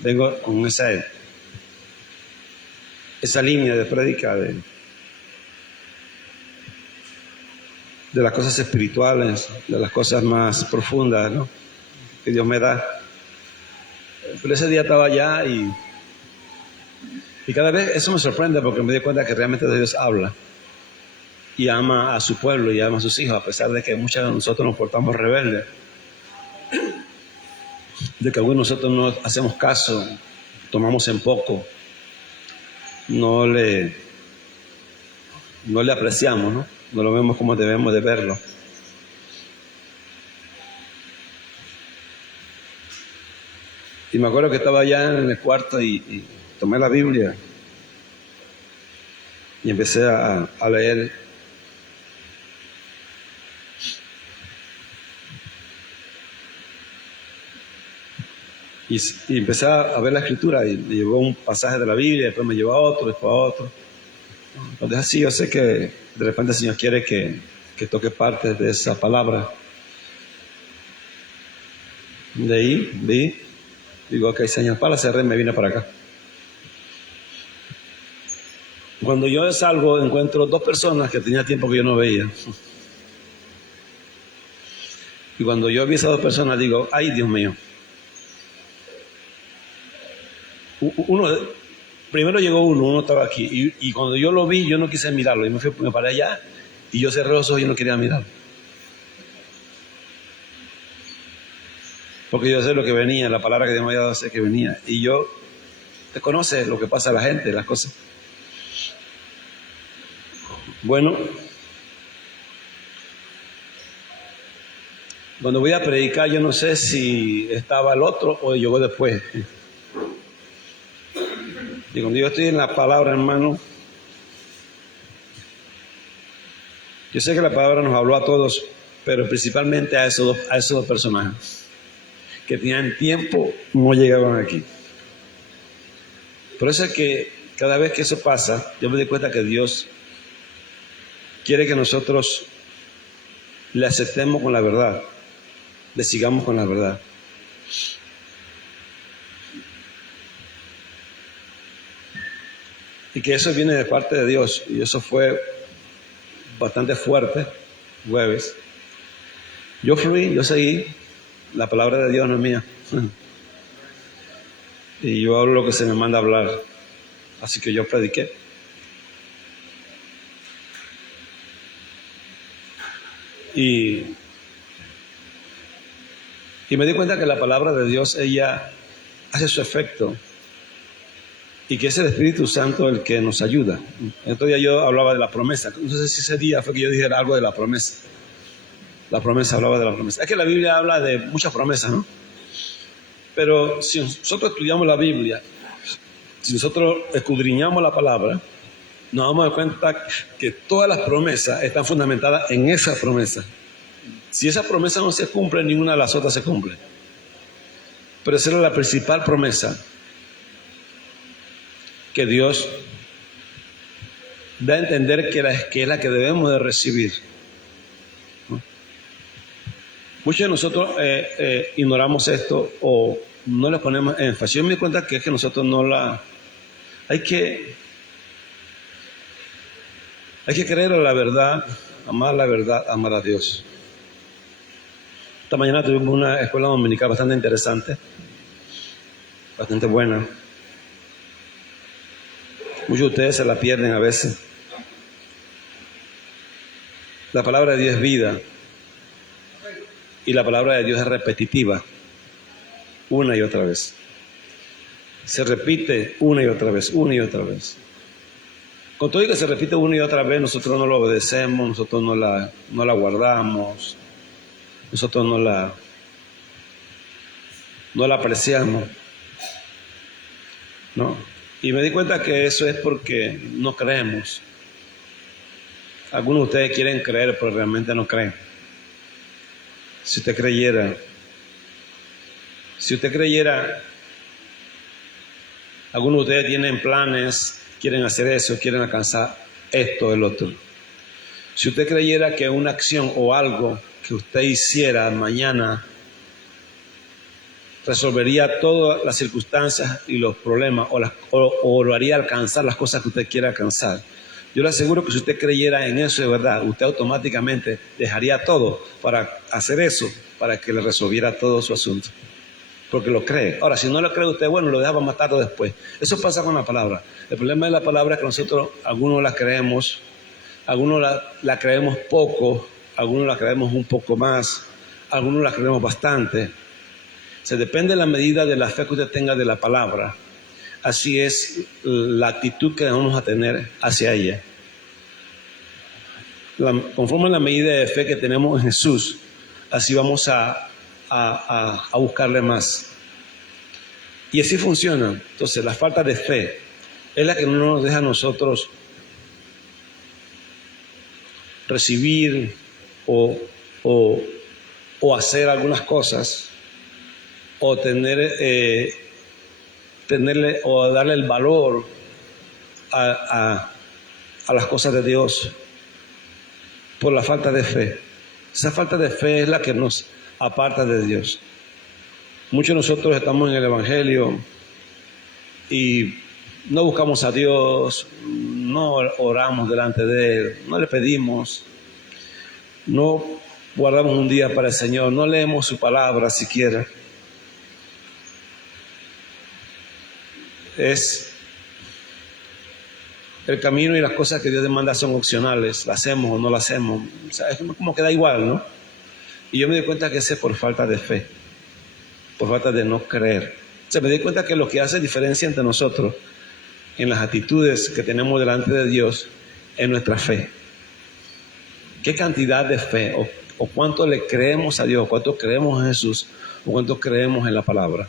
Vengo con esa línea de prédica de las cosas espirituales, de las cosas más profundas, ¿no?, que Dios me da. Pero ese día estaba allá y cada vez eso me sorprende, porque me di cuenta que realmente Dios habla y ama a su pueblo y ama a sus hijos, a pesar de que muchos de nosotros nos portamos rebeldes, de que algunos de nosotros no hacemos caso, tomamos en poco, no le apreciamos, ¿no? No lo vemos como debemos de verlo. Y me acuerdo que estaba allá en el cuarto y tomé la Biblia y empecé a leer. Y empecé a ver la escritura y me llevó un pasaje de la Biblia, después me llevó a otro, después a otro. Entonces así yo sé que de repente el Señor quiere que toque parte de esa palabra. De ahí vi, digo, ok, Señor, para cerrar, me vine para acá. Cuando yo salgo encuentro dos personas que tenía tiempo que yo no veía. Y cuando yo vi a esas dos personas digo, ay, Dios mío. Primero llegó uno estaba aquí, y cuando yo lo vi, yo no quise mirarlo, y me paré allá, y yo cerré los ojos y no quería mirarlo. Porque yo sé lo que venía, la palabra que Dios me había dado, sé que venía, y yo, te conoces lo que pasa a la gente, las cosas. Bueno, cuando voy a predicar, yo no sé si estaba el otro o llegó después. Y cuando yo estoy en la palabra, hermano, yo sé que la palabra nos habló a todos, pero principalmente a esos dos personajes que tenían tiempo, no llegaban aquí. Por eso es que cada vez que eso pasa, yo me doy cuenta que Dios quiere que nosotros le aceptemos con la verdad, le sigamos con la verdad. Y que eso viene de parte de Dios, y eso fue bastante fuerte, jueves. Yo fluí, yo seguí, la palabra de Dios no es mía. Y yo hablo lo que se me manda a hablar, así que yo prediqué. Y me di cuenta que la palabra de Dios, ella hace su efecto, y que es el Espíritu Santo el que nos ayuda. Entonces yo hablaba de la promesa. No sé si ese día fue que yo dijera algo de la promesa. La promesa, hablaba de la promesa. Es que la Biblia habla de muchas promesas, ¿no? Pero si nosotros estudiamos la Biblia, si nosotros escudriñamos la palabra, nos damos cuenta que todas las promesas están fundamentadas en esa promesa. Si esa promesa no se cumple, ninguna de las otras se cumple. Pero esa era la principal promesa que Dios da a entender que es la que debemos de recibir. Muchos de nosotros ignoramos esto o no le ponemos énfasis. Yo me doy cuenta que es que nosotros no la... Hay que creer en la verdad, amar a Dios. Esta mañana tuvimos una escuela dominical bastante interesante, bastante buena. Muchos de ustedes se la pierden a veces. La palabra de Dios es vida, y la palabra de Dios es repetitiva, una y otra vez. Se repite una y otra vez, una y otra vez. Con todo y que se repite una y otra vez, nosotros no lo obedecemos, nosotros no la guardamos, nosotros no la apreciamos, ¿no? Y me di cuenta que eso es porque no creemos. Algunos de ustedes quieren creer, pero realmente no creen. Si usted creyera, algunos de ustedes tienen planes, quieren hacer eso, quieren alcanzar esto, el otro. Si usted creyera que una acción o algo que usted hiciera mañana resolvería todas las circunstancias y los problemas o lo haría alcanzar las cosas que usted quiera alcanzar. Yo le aseguro que si usted creyera en eso de verdad, usted automáticamente dejaría todo para hacer eso, para que le resolviera todo su asunto. Porque lo cree. Ahora, si no lo cree usted, bueno, lo deja para matarlo después. Eso pasa con la palabra. El problema de la palabra es que nosotros, algunos la creemos, algunos la creemos poco, algunos la creemos un poco más, algunos la creemos bastante. Se depende de la medida de la fe que usted tenga de la palabra. Así es la actitud que vamos a tener hacia ella. Conforme a la medida de fe que tenemos en Jesús, así vamos a buscarle más. Y así funciona. Entonces, la falta de fe es la que no nos deja a nosotros recibir o hacer algunas cosas o tenerle o darle el valor a las cosas de Dios por la falta de fe. Esa falta de fe es la que nos aparta de Dios. Muchos de nosotros estamos en el Evangelio y no buscamos a Dios, no oramos delante de Él, no le pedimos, no guardamos un día para el Señor, no leemos su palabra siquiera. Es el camino y las cosas que Dios demanda son opcionales, las hacemos o no las hacemos, o sea, es como que da igual, ¿no? Y yo me di cuenta que ese es por falta de fe, por falta de no creer. O sea, me di cuenta que lo que hace diferencia entre nosotros en las actitudes que tenemos delante de Dios es nuestra fe. ¿Qué cantidad de fe o cuánto le creemos a Dios, cuánto creemos en Jesús o cuánto creemos en la palabra?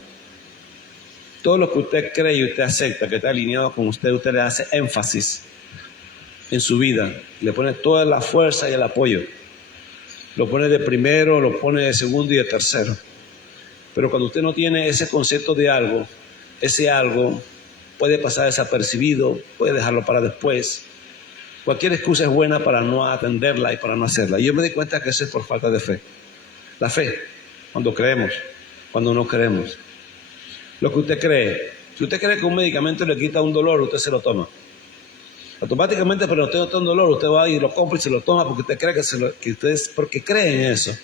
Todo lo que usted cree y usted acepta, que está alineado con usted, usted le hace énfasis en su vida, le pone toda la fuerza y el apoyo. Lo pone de primero, lo pone de segundo y de tercero. Pero cuando usted no tiene ese concepto de algo, ese algo puede pasar desapercibido, puede dejarlo para después. Cualquier excusa es buena para no atenderla y para no hacerla. Y yo me di cuenta que eso es por falta de fe. La fe, cuando creemos, cuando no creemos. Lo que usted cree, si usted cree que un medicamento le quita un dolor, usted se lo toma. Automáticamente, pero usted no tiene un dolor, usted va y lo compra y se lo toma porque usted cree porque cree en eso.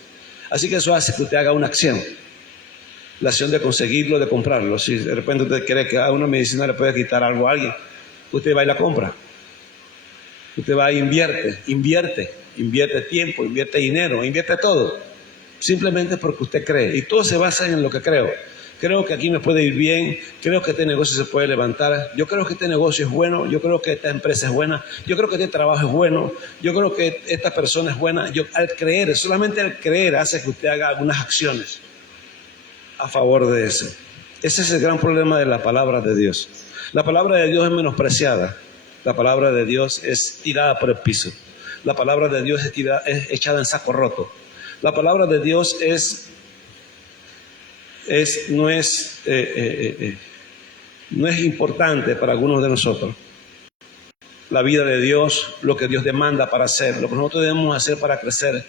Así que eso hace que usted haga una acción. La acción de conseguirlo, de comprarlo. Si de repente usted cree que una medicina le puede quitar algo a alguien, usted va y la compra. Usted va e invierte tiempo, invierte dinero, invierte todo. Simplemente porque usted cree. Y todo se basa en lo que creo. Creo que aquí me puede ir bien, creo que este negocio se puede levantar, yo creo que este negocio es bueno, yo creo que esta empresa es buena, yo creo que este trabajo es bueno, yo creo que esta persona es buena. Al creer, solamente al creer hace que usted haga algunas acciones a favor de eso. Ese es el gran problema de la palabra de Dios. La palabra de Dios es menospreciada, la palabra de Dios es tirada por el piso, la palabra de Dios es echada en saco roto, la palabra de Dios no es importante para algunos de nosotros. La vida de Dios, lo que Dios demanda para hacer, lo que nosotros debemos hacer para crecer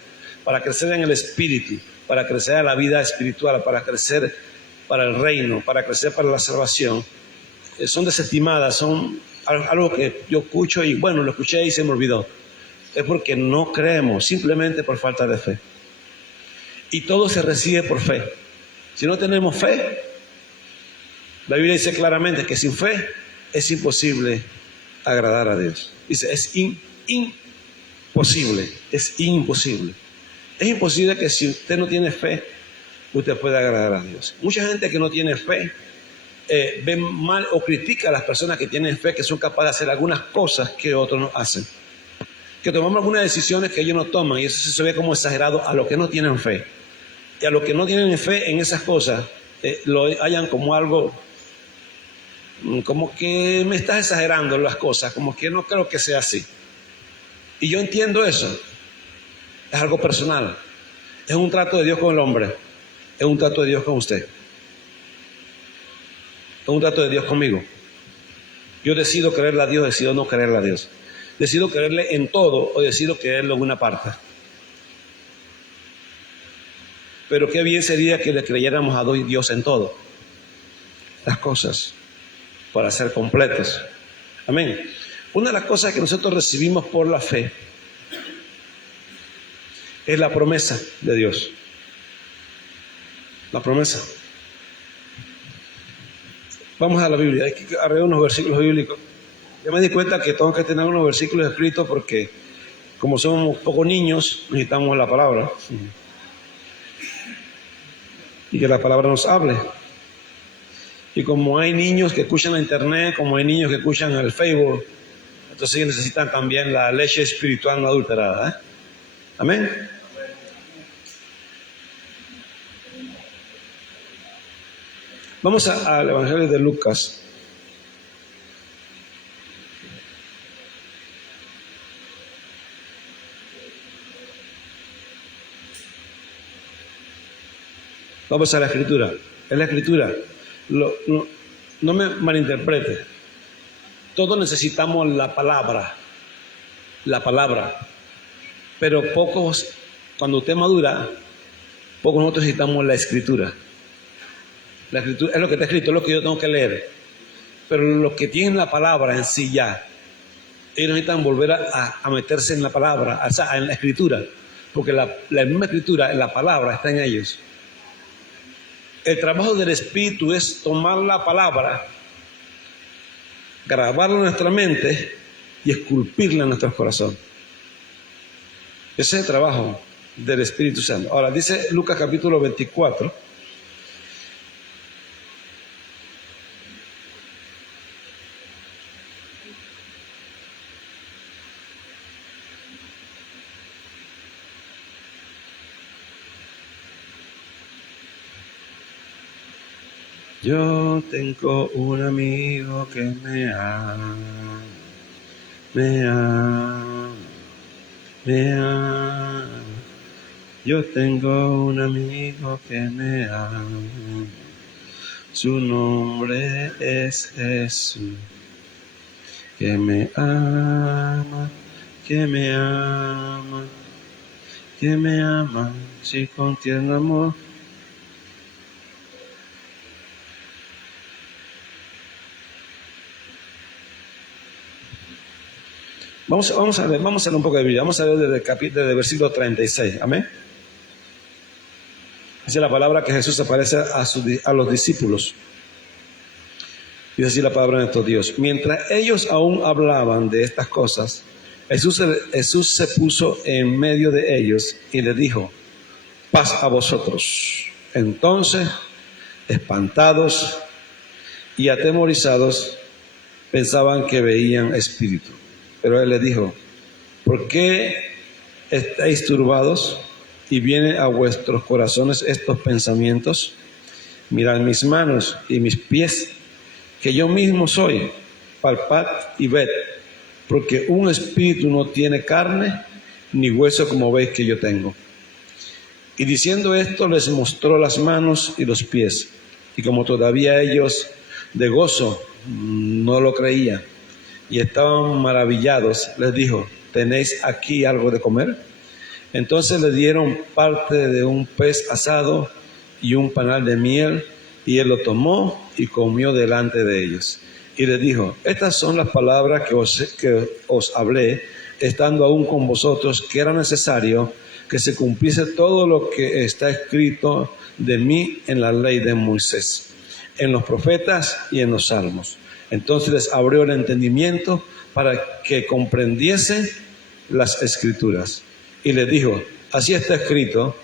en el espíritu, para crecer a la vida espiritual, para crecer para el reino, para crecer para la salvación, son desestimadas, son algo que yo escucho y bueno, lo escuché y se me olvidó. Es porque no creemos, simplemente por falta de fe. Y todo se recibe por fe. Si no tenemos fe, la Biblia dice claramente que sin fe es imposible agradar a Dios. Dice, es imposible, es imposible. Es imposible que si usted no tiene fe, usted pueda agradar a Dios. Mucha gente que no tiene fe ve mal o critica a las personas que tienen fe, que son capaces de hacer algunas cosas que otros no hacen. Que tomamos algunas decisiones que ellos no toman y eso se ve como exagerado a los que no tienen fe. Y a los que no tienen fe en esas cosas, lo hallan como algo, como que me estás exagerando las cosas, como que no creo que sea así. Y yo entiendo eso. Es algo personal. Es un trato de Dios con el hombre. Es un trato de Dios con usted. Es un trato de Dios conmigo. Yo decido creerle a Dios, decido no creerle a Dios. Decido creerle en todo o decido creerle en una parte. Pero qué bien sería que le creyéramos a Dios en todo, las cosas, para ser completos. Amén. Una de las cosas que nosotros recibimos por la fe es la promesa de Dios. La promesa. Vamos a la Biblia, hay que arreglar unos versículos bíblicos. Yo me di cuenta que tengo que tener unos versículos escritos porque como somos pocos niños, necesitamos la palabra. Y que la palabra nos hable. Y como hay niños que escuchan la internet, como hay niños que escuchan el Facebook, entonces ellos necesitan también la leche espiritual no adulterada. ¿Eh? Amén. Vamos al Evangelio de Lucas. Vamos a la Escritura. Es la Escritura. No me malinterprete. Todos necesitamos la palabra. La palabra. Pero pocos, cuando usted madura, pocos nosotros necesitamos la Escritura. La Escritura es lo que está escrito, es lo que yo tengo que leer. Pero los que tienen la palabra en sí ya, ellos necesitan volver a meterse en la palabra, o sea, en la Escritura. Porque la misma Escritura, la palabra está en ellos. El trabajo del Espíritu es tomar la palabra, grabarla en nuestra mente y esculpirla en nuestros corazones. Ese es el trabajo del Espíritu Santo. Ahora, dice Lucas capítulo 24. Yo tengo un amigo que me ama, me ama, me ama. Yo tengo un amigo que me ama, su nombre es Jesús, que me ama, que me ama, que me ama, si con tierno amor. Vamos a leer un poco de Biblia. Vamos a leer desde el versículo 36. Amén. Dice la palabra que Jesús aparece a los discípulos. Dice así la palabra de nuestro Dios. Mientras ellos aún hablaban de estas cosas, Jesús se puso en medio de ellos y les dijo: paz a vosotros. Entonces, espantados y atemorizados, pensaban que veían espíritu. Pero él les dijo: ¿por qué estáis turbados y vienen a vuestros corazones estos pensamientos? Mirad mis manos y mis pies, que yo mismo soy. Palpad y ved, porque un espíritu no tiene carne ni hueso como veis que yo tengo. Y diciendo esto, les mostró las manos y los pies. Y como todavía ellos de gozo no lo creían y estaban maravillados, les dijo: ¿tenéis aquí algo de comer? Entonces le dieron parte de un pez asado y un panal de miel, y él lo tomó y comió delante de ellos. Y les dijo: estas son las palabras que os hablé, estando aún con vosotros, que era necesario que se cumpliese todo lo que está escrito de mí en la ley de Moisés, en los profetas y en los salmos. Entonces les abrió el entendimiento para que comprendiesen las escrituras. Y les dijo: así está escrito,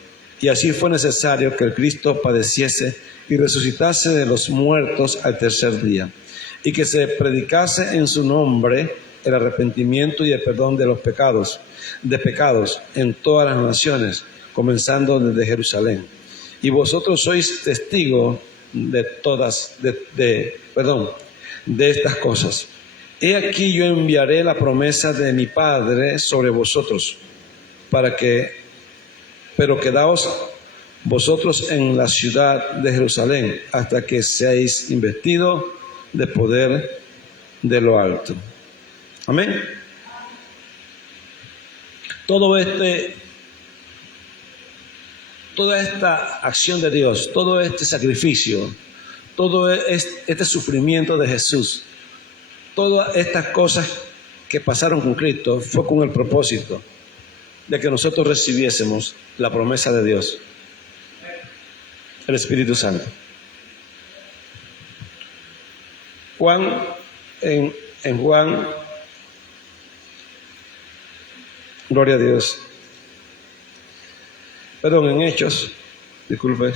y así fue necesario que el Cristo padeciese y resucitase de los muertos al tercer día, y que se predicase en su nombre el arrepentimiento y el perdón de los pecados, en todas las naciones, comenzando desde Jerusalén. Y vosotros sois testigos de de estas cosas. He aquí yo enviaré la promesa de mi Padre sobre vosotros, pero quedaos vosotros en la ciudad de Jerusalén hasta que seáis investidos de poder de lo alto. Amén. toda esta acción de Dios, todo este sacrificio, todo este sufrimiento de Jesús, todas estas cosas que pasaron con Cristo fue con el propósito de que nosotros recibiésemos la promesa de Dios, el Espíritu Santo. Juan, en Juan, gloria a Dios, perdón, en Hechos, disculpe,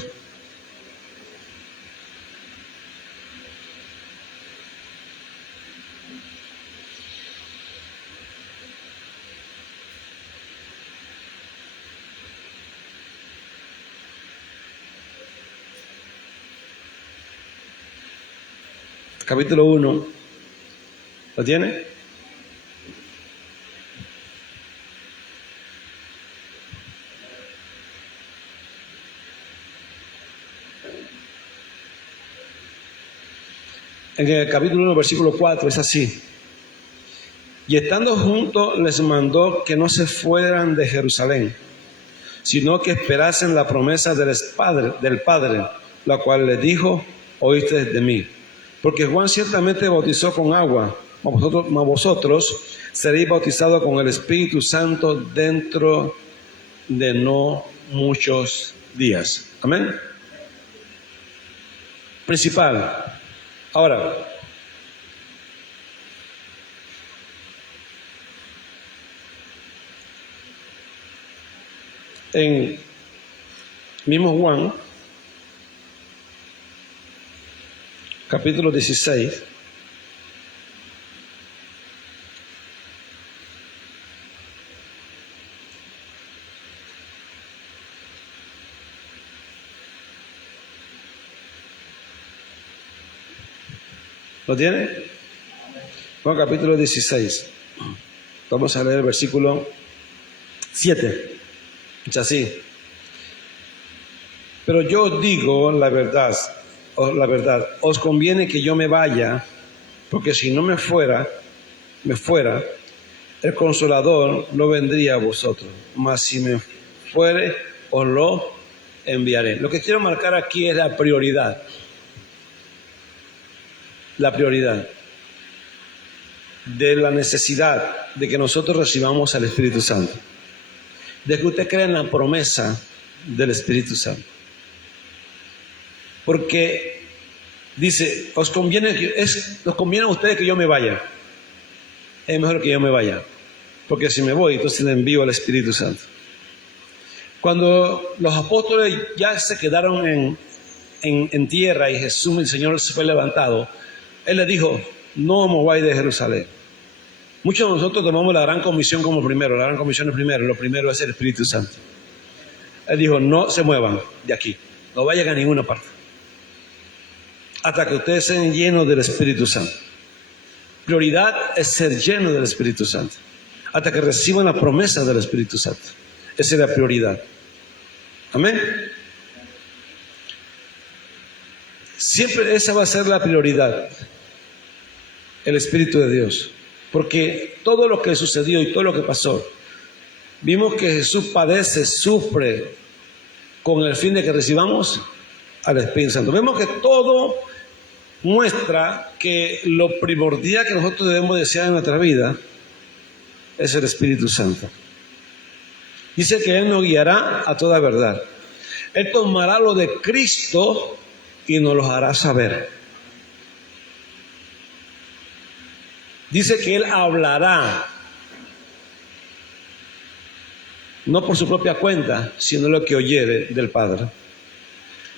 capítulo 1, ¿lo tiene? En el capítulo 1, versículo 4, es así. Y estando juntos les mandó que no se fueran de Jerusalén, sino que esperasen la promesa del Padre, la cual les dijo, oíste de mí. Porque Juan ciertamente bautizó con agua, mas vosotros seréis bautizados con el Espíritu Santo dentro de no muchos días. Amén. Principal. Ahora, en mismo Juan, capítulo 16, ¿lo tiene? Juan capítulo 16. Vamos a leer el versículo 7. Es así. Pero yo os digo la verdad, os conviene que yo me vaya, porque si no me fuera, el Consolador no vendría a vosotros, mas si me fuere, os lo enviaré. Lo que quiero marcar aquí es la prioridad. La prioridad de la necesidad de que nosotros recibamos al Espíritu Santo, de que usted crea en la promesa del Espíritu Santo, porque dice, os conviene a ustedes que yo me vaya, es mejor que yo me vaya, porque si me voy, entonces le envío al Espíritu Santo. Cuando los apóstoles ya se quedaron en tierra y Jesús, el Señor, se fue levantado, Él les dijo, no mováis de Jerusalén. Muchos de nosotros tomamos la gran comisión como primero. La gran comisión es primero. Lo primero es el Espíritu Santo. Él dijo, no se muevan de aquí. No vayan a ninguna parte. Hasta que ustedes sean llenos del Espíritu Santo. Prioridad es ser lleno del Espíritu Santo. Hasta que reciban la promesa del Espíritu Santo. Esa es la prioridad. Amén. Siempre esa va a ser la prioridad. El Espíritu de Dios. Porque todo lo que sucedió y todo lo que pasó, vimos que Jesús padece, sufre, con el fin de que recibamos al Espíritu Santo. Vemos que todo muestra que lo primordial que nosotros debemos desear en nuestra vida es el Espíritu Santo. Dice que Él nos guiará a toda verdad. Él tomará lo de Cristo y nos lo hará saber. Dice que Él hablará, no por su propia cuenta, sino lo que oyere del Padre.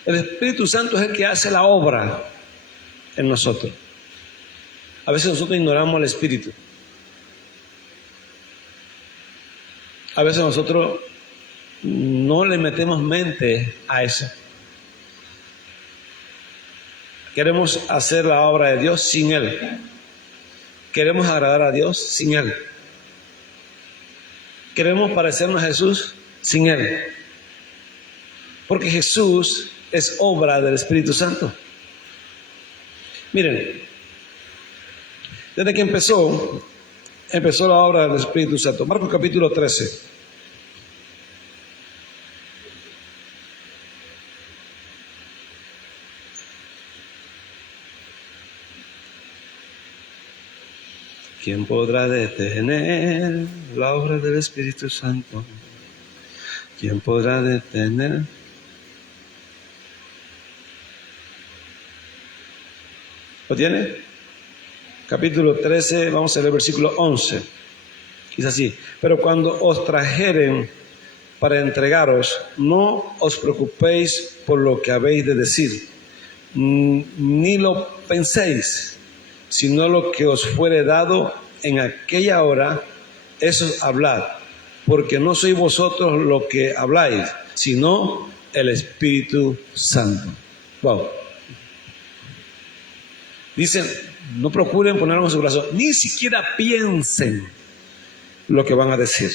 El Espíritu Santo es el que hace la obra en nosotros. A veces nosotros ignoramos al Espíritu. A veces nosotros no le metemos mente a eso. Queremos hacer la obra de Dios sin Él. Queremos agradar a Dios sin Él. Queremos parecernos a Jesús sin Él. Porque Jesús es obra del Espíritu Santo. Miren, desde que empezó la obra del Espíritu Santo. Marcos capítulo 13. ¿Quién podrá detener la obra del Espíritu Santo? ¿Quién podrá detener? ¿Lo tiene? Capítulo 13, vamos a leer el versículo 11. Dice así: pero cuando os trajeren para entregaros, no os preocupéis por lo que habéis de decir, ni lo penséis, sino lo que os fuere dado en aquella hora, eso hablad, porque no sois vosotros lo que habláis, sino el Espíritu Santo. Wow. Dicen, no procuren ponerlo en su brazo, ni siquiera piensen lo que van a decir.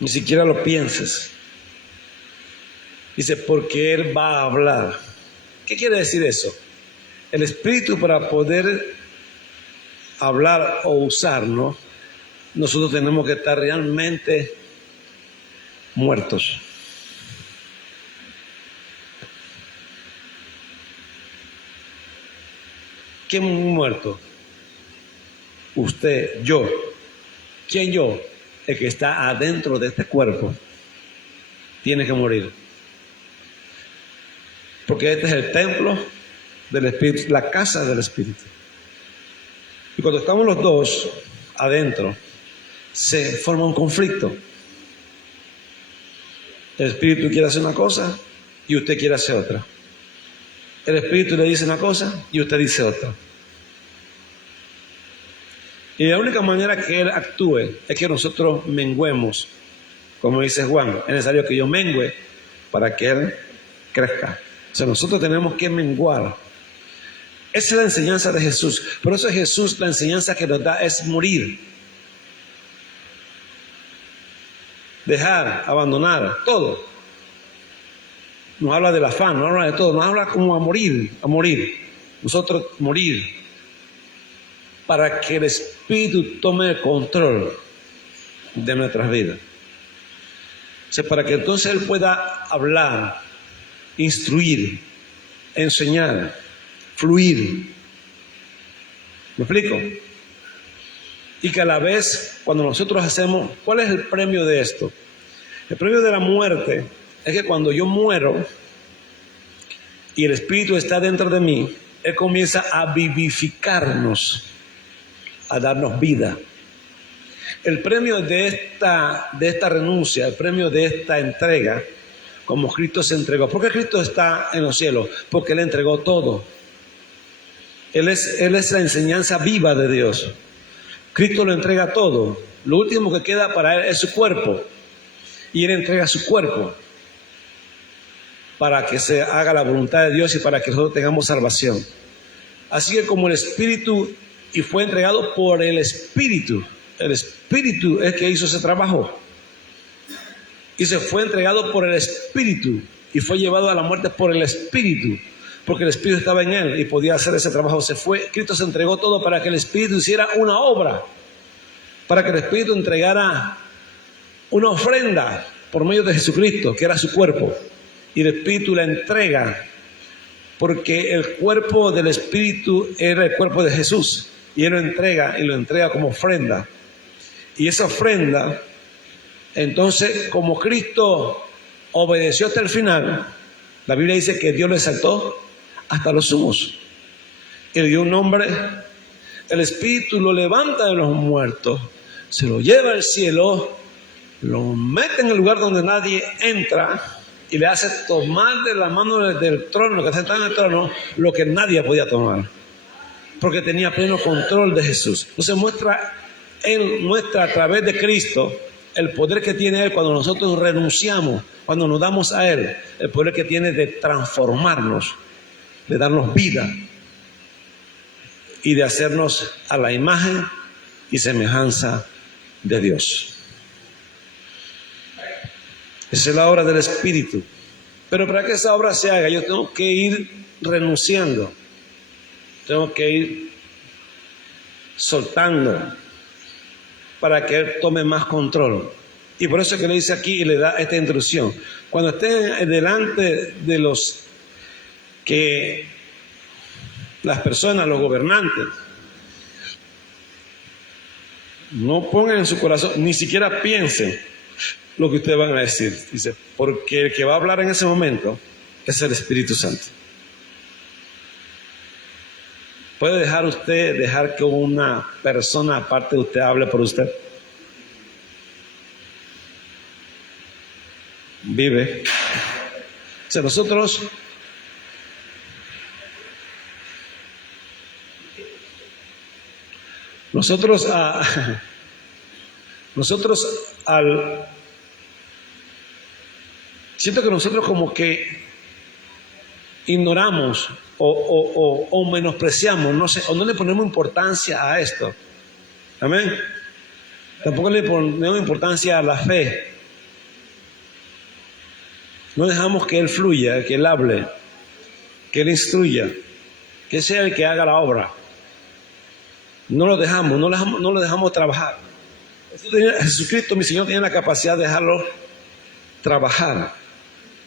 Ni siquiera lo pienses. Dice, porque Él va a hablar. ¿Qué quiere decir eso? El Espíritu, para poder hablar o usarnos, nosotros tenemos que estar realmente muertos. ¿Quién muerto? Usted, yo. ¿Quién yo? El que está adentro de este cuerpo tiene que morir. Porque este es el templo del Espíritu, la casa del Espíritu. Y cuando estamos los dos adentro, se forma un conflicto. El Espíritu quiere hacer una cosa y usted quiere hacer otra. El Espíritu le dice una cosa y usted dice otra. Y la única manera que Él actúe es que nosotros menguemos. Como dice Juan, es necesario que yo mengüe para que Él crezca. O sea, nosotros tenemos que menguar. Esa es la enseñanza de Jesús. Por eso Jesús, la enseñanza que nos da es morir. Dejar, abandonar, todo. Nos habla del afán, nos habla de todo, nos habla como a morir, nosotros morir, para que el Espíritu tome el control de nuestras vidas. O sea, para que entonces Él pueda hablar, instruir, enseñar, fluir. ¿Me explico? Y que a la vez, cuando nosotros hacemos, ¿cuál es el premio de esto? El premio de la muerte es que cuando yo muero y el Espíritu está dentro de mí, Él comienza a vivificarnos, a darnos vida. El premio de esta renuncia, el premio de esta entrega, como Cristo se entregó. ¿Por qué Cristo está en los cielos? Porque Él entregó todo. Él es la enseñanza viva de Dios. Cristo lo entrega todo. Lo último que queda para Él es su cuerpo. Y Él entrega su cuerpo para que se haga la voluntad de Dios y para que nosotros tengamos salvación. Así que como el Espíritu, y fue entregado por el Espíritu es que hizo ese trabajo. Y se fue entregado por el Espíritu y fue llevado a la muerte por el Espíritu, porque el Espíritu estaba en Él y podía hacer ese trabajo. Cristo se entregó todo para que el Espíritu hiciera una obra, para que el Espíritu entregara una ofrenda por medio de Jesucristo, que era su cuerpo. Y el Espíritu la entrega, porque el cuerpo del Espíritu era el cuerpo de Jesús, y Él lo entrega como ofrenda. Y esa ofrenda, entonces, como Cristo obedeció hasta el final, la Biblia dice que Dios lo exaltó hasta los sumos. Y le dio un nombre. El Espíritu lo levanta de los muertos, se lo lleva al cielo, lo mete en el lugar donde nadie entra y le hace tomar de la mano del trono, que está sentado en el trono, lo que nadie podía tomar, porque tenía pleno control de Jesús. Entonces Él muestra a través de Cristo el poder que tiene Él cuando nosotros renunciamos, cuando nos damos a Él, el poder que tiene de transformarnos, de darnos vida y de hacernos a la imagen y semejanza de Dios. Esa es la obra del Espíritu. Pero para que esa obra se haga, yo tengo que ir renunciando, tengo que ir soltando, para que Él tome más control. Y por eso es que le dice aquí y le da esta instrucción. Cuando estén delante de los que las personas, los gobernantes. No pongan en su corazón, ni siquiera piensen lo que ustedes van a decir. Dice, porque el que va a hablar en ese momento es el Espíritu Santo. ¿Puede dejar que una persona aparte de usted hable por usted? Vive. O sea, nosotros siento que nosotros como que ignoramos o menospreciamos, no sé, o no le ponemos importancia a esto. Amén. Tampoco le ponemos importancia a la fe. No dejamos que Él fluya, que Él hable, que Él instruya, que sea el que haga la obra. No lo dejamos trabajar. Jesucristo, mi Señor, tiene la capacidad de dejarlo trabajar.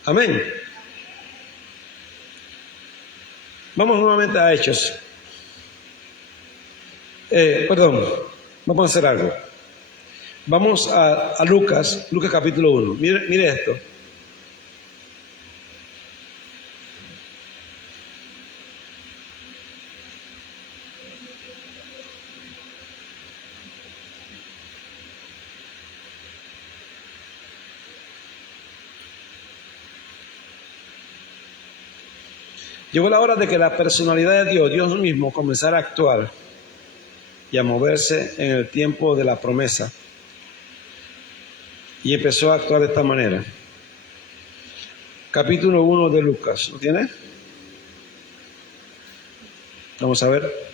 Amén. Vamos nuevamente a Hechos. Vamos a hacer algo. Vamos a Lucas capítulo 1. Mire esto. Llegó la hora de que la personalidad de Dios mismo, comenzara a actuar y a moverse en el tiempo de la promesa. Y empezó a actuar de esta manera. Capítulo 1 de Lucas, ¿lo tiene? Vamos a ver.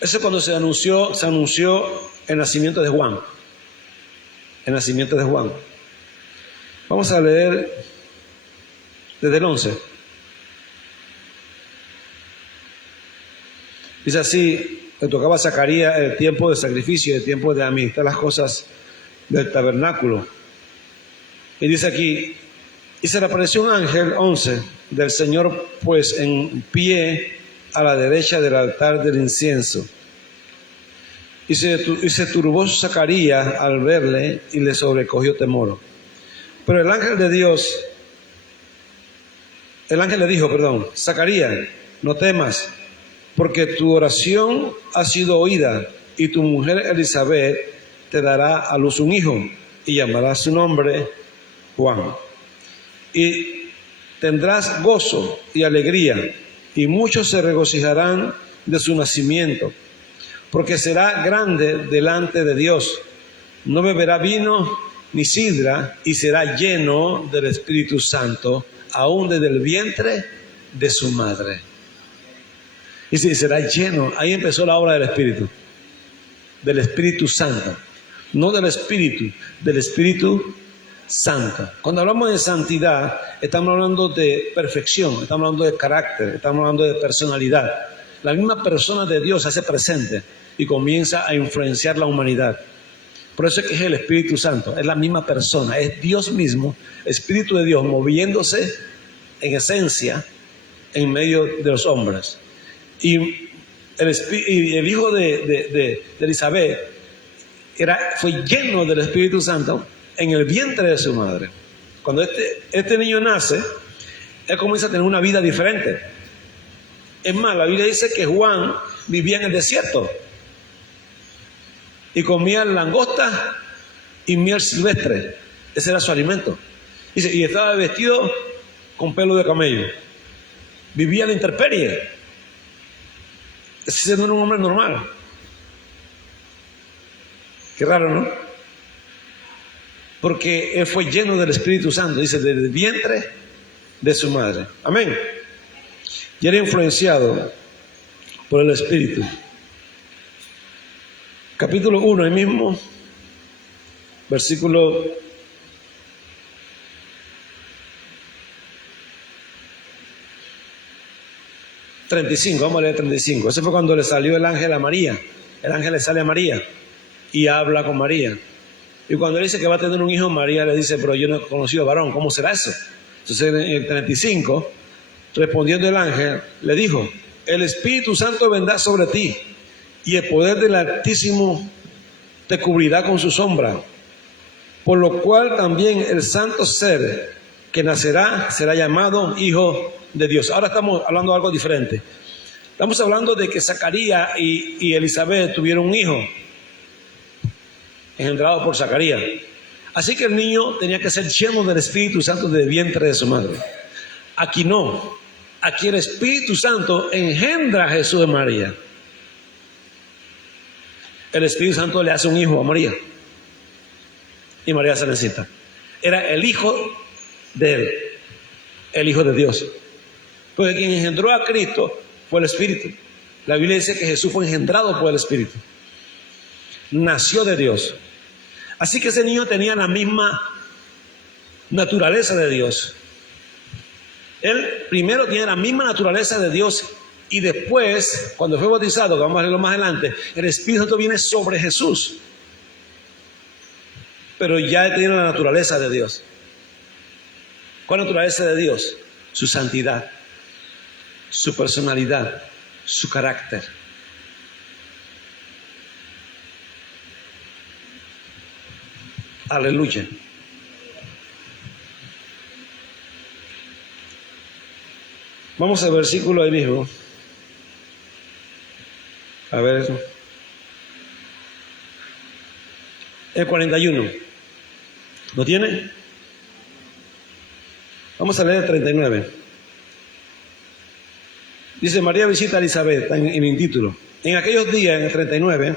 Eso cuando se anunció el nacimiento de Juan. El nacimiento de Juan. Vamos a leer desde el 11. Dice así, le tocaba a Zacarías el tiempo de sacrificio, el tiempo de administrar las cosas del tabernáculo. Y dice aquí, y se le apareció un ángel, 11, del Señor, pues en pie a la derecha del altar del incienso. Y se turbó Zacarías al verle y le sobrecogió temor. Pero el ángel le dijo, Zacarías, no temas, porque tu oración ha sido oída, y tu mujer Elizabeth te dará a luz un hijo, y llamará su nombre Juan. Y tendrás gozo y alegría, y muchos se regocijarán de su nacimiento, porque será grande delante de Dios. No beberá vino ni sidra, y será lleno del Espíritu Santo, aún desde el vientre de su madre. Y si será lleno, ahí empezó la obra del Espíritu Santo, no del Espíritu Santo. Cuando hablamos de santidad, estamos hablando de perfección, estamos hablando de carácter, estamos hablando de personalidad. La misma persona de Dios se hace presente y comienza a influenciar la humanidad. Por eso es que es el Espíritu Santo, es la misma persona, es Dios mismo, Espíritu de Dios moviéndose en esencia en medio de los hombres. Y el hijo de Elizabeth fue lleno del Espíritu Santo en el vientre de su madre. Cuando este niño nace, él comienza a tener una vida diferente. Es más, la Biblia dice que Juan vivía en el desierto y comía langostas y miel silvestre. Ese era su alimento. Dice, y estaba vestido con pelo de camello. Vivía en la intemperie. Ese no era un hombre normal. Qué raro, ¿no? Porque él fue lleno del Espíritu Santo, dice, desde el vientre de su madre. Amén. Y era influenciado por el Espíritu. Capítulo 1, ahí mismo, versículo 35, vamos a leer 35. Ese fue cuando le salió el ángel a María el ángel le sale a María y habla con María. Y cuando él dice que va a tener un hijo, María le dice, pero yo no he conocido varón, ¿cómo será eso? Entonces en el 35, respondiendo el ángel, le dijo, el Espíritu Santo vendrá sobre ti y el poder del Altísimo te cubrirá con su sombra. Por lo cual también el santo ser que nacerá será llamado Hijo de Dios. Ahora estamos hablando de algo diferente. Estamos hablando de que Zacarías y Elizabeth tuvieron un hijo, engendrado por Zacarías. Así que el niño tenía que ser lleno del Espíritu Santo del vientre de su madre. Aquí no. Aquí el Espíritu Santo engendra a Jesús de María. El Espíritu Santo le hace un hijo a María. Y María se necesita. Era el hijo de él, el hijo de Dios. Porque quien engendró a Cristo fue el Espíritu. La Biblia dice que Jesús fue engendrado por el Espíritu. Nació de Dios. Así que ese niño tenía la misma naturaleza de Dios. Él primero tiene la misma naturaleza de Dios y después, cuando fue bautizado, que vamos a verlo más adelante, el Espíritu Santo viene sobre Jesús. Pero ya tiene la naturaleza de Dios. ¿Cuál naturaleza de Dios? Su santidad, su personalidad, su carácter. Aleluya. Vamos al versículo ahí mismo. A ver. El 41. ¿Lo tiene? Vamos a leer el 39. Dice, María visita a Elizabeth, en mi título. En aquellos días, en el 39,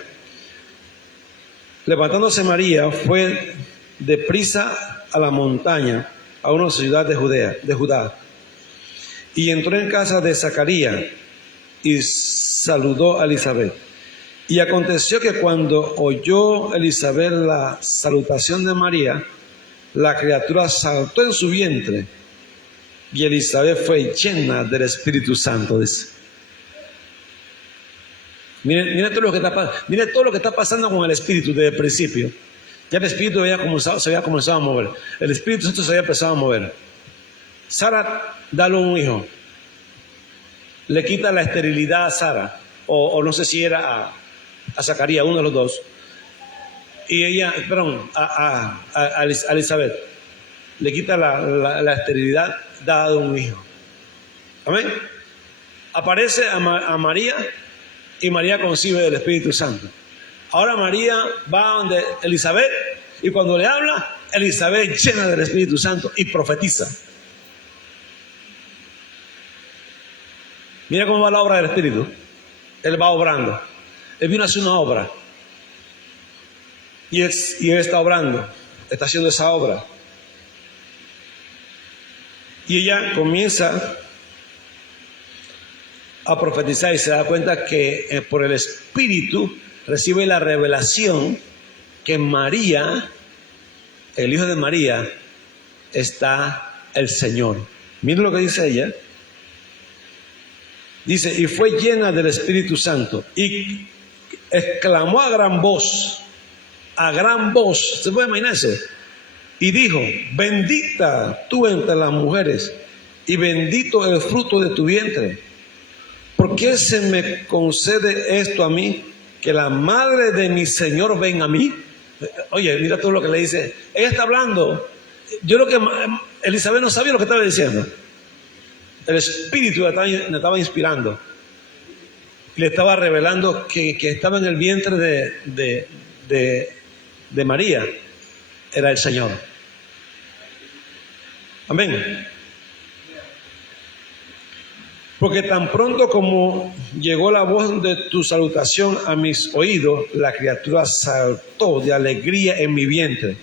levantándose María, fue deprisa a la montaña, a una ciudad de Judá, y entró en casa de Zacarías y saludó a Elizabeth. Y aconteció que cuando oyó Elizabeth la salutación de María, la criatura saltó en su vientre, y Elizabeth fue llena del Espíritu Santo. Miren todo lo que está pasando con el Espíritu desde el principio. Ya el Espíritu se había comenzado a mover. El Espíritu Santo se había empezado a mover. Sara da un hijo. Le quita la esterilidad a Sara. O no sé si era a Zacarías, uno de los dos. Y ella, a Elizabeth. Le quita la esterilidad, da un hijo. Amén. Aparece a María y María concibe del Espíritu Santo. Ahora María va donde Elizabeth y cuando le habla, Elizabeth llena del Espíritu Santo y profetiza. Mira cómo va la obra del Espíritu. Él va obrando. Él vino a hacer una obra. Y él está obrando. Está haciendo esa obra. Y ella comienza a profetizar y se da cuenta que por el Espíritu recibe la revelación que María, el hijo de María, está el Señor. Miren lo que dice ella. Dice, y fue llena del Espíritu Santo y exclamó a gran voz, ¿se puede imaginarse? Y dijo, bendita tú entre las mujeres y bendito el fruto de tu vientre. ¿Por qué se me concede esto a mí? Que la madre de mi Señor venga a mí. Oye, mira todo lo que le dice. Ella está hablando. Yo creo que Elizabeth no sabía lo que estaba diciendo. El Espíritu le estaba inspirando. Le estaba revelando que estaba en el vientre de María. Era el Señor. Amén. Porque tan pronto como llegó la voz de tu salutación a mis oídos, la criatura saltó de alegría en mi vientre.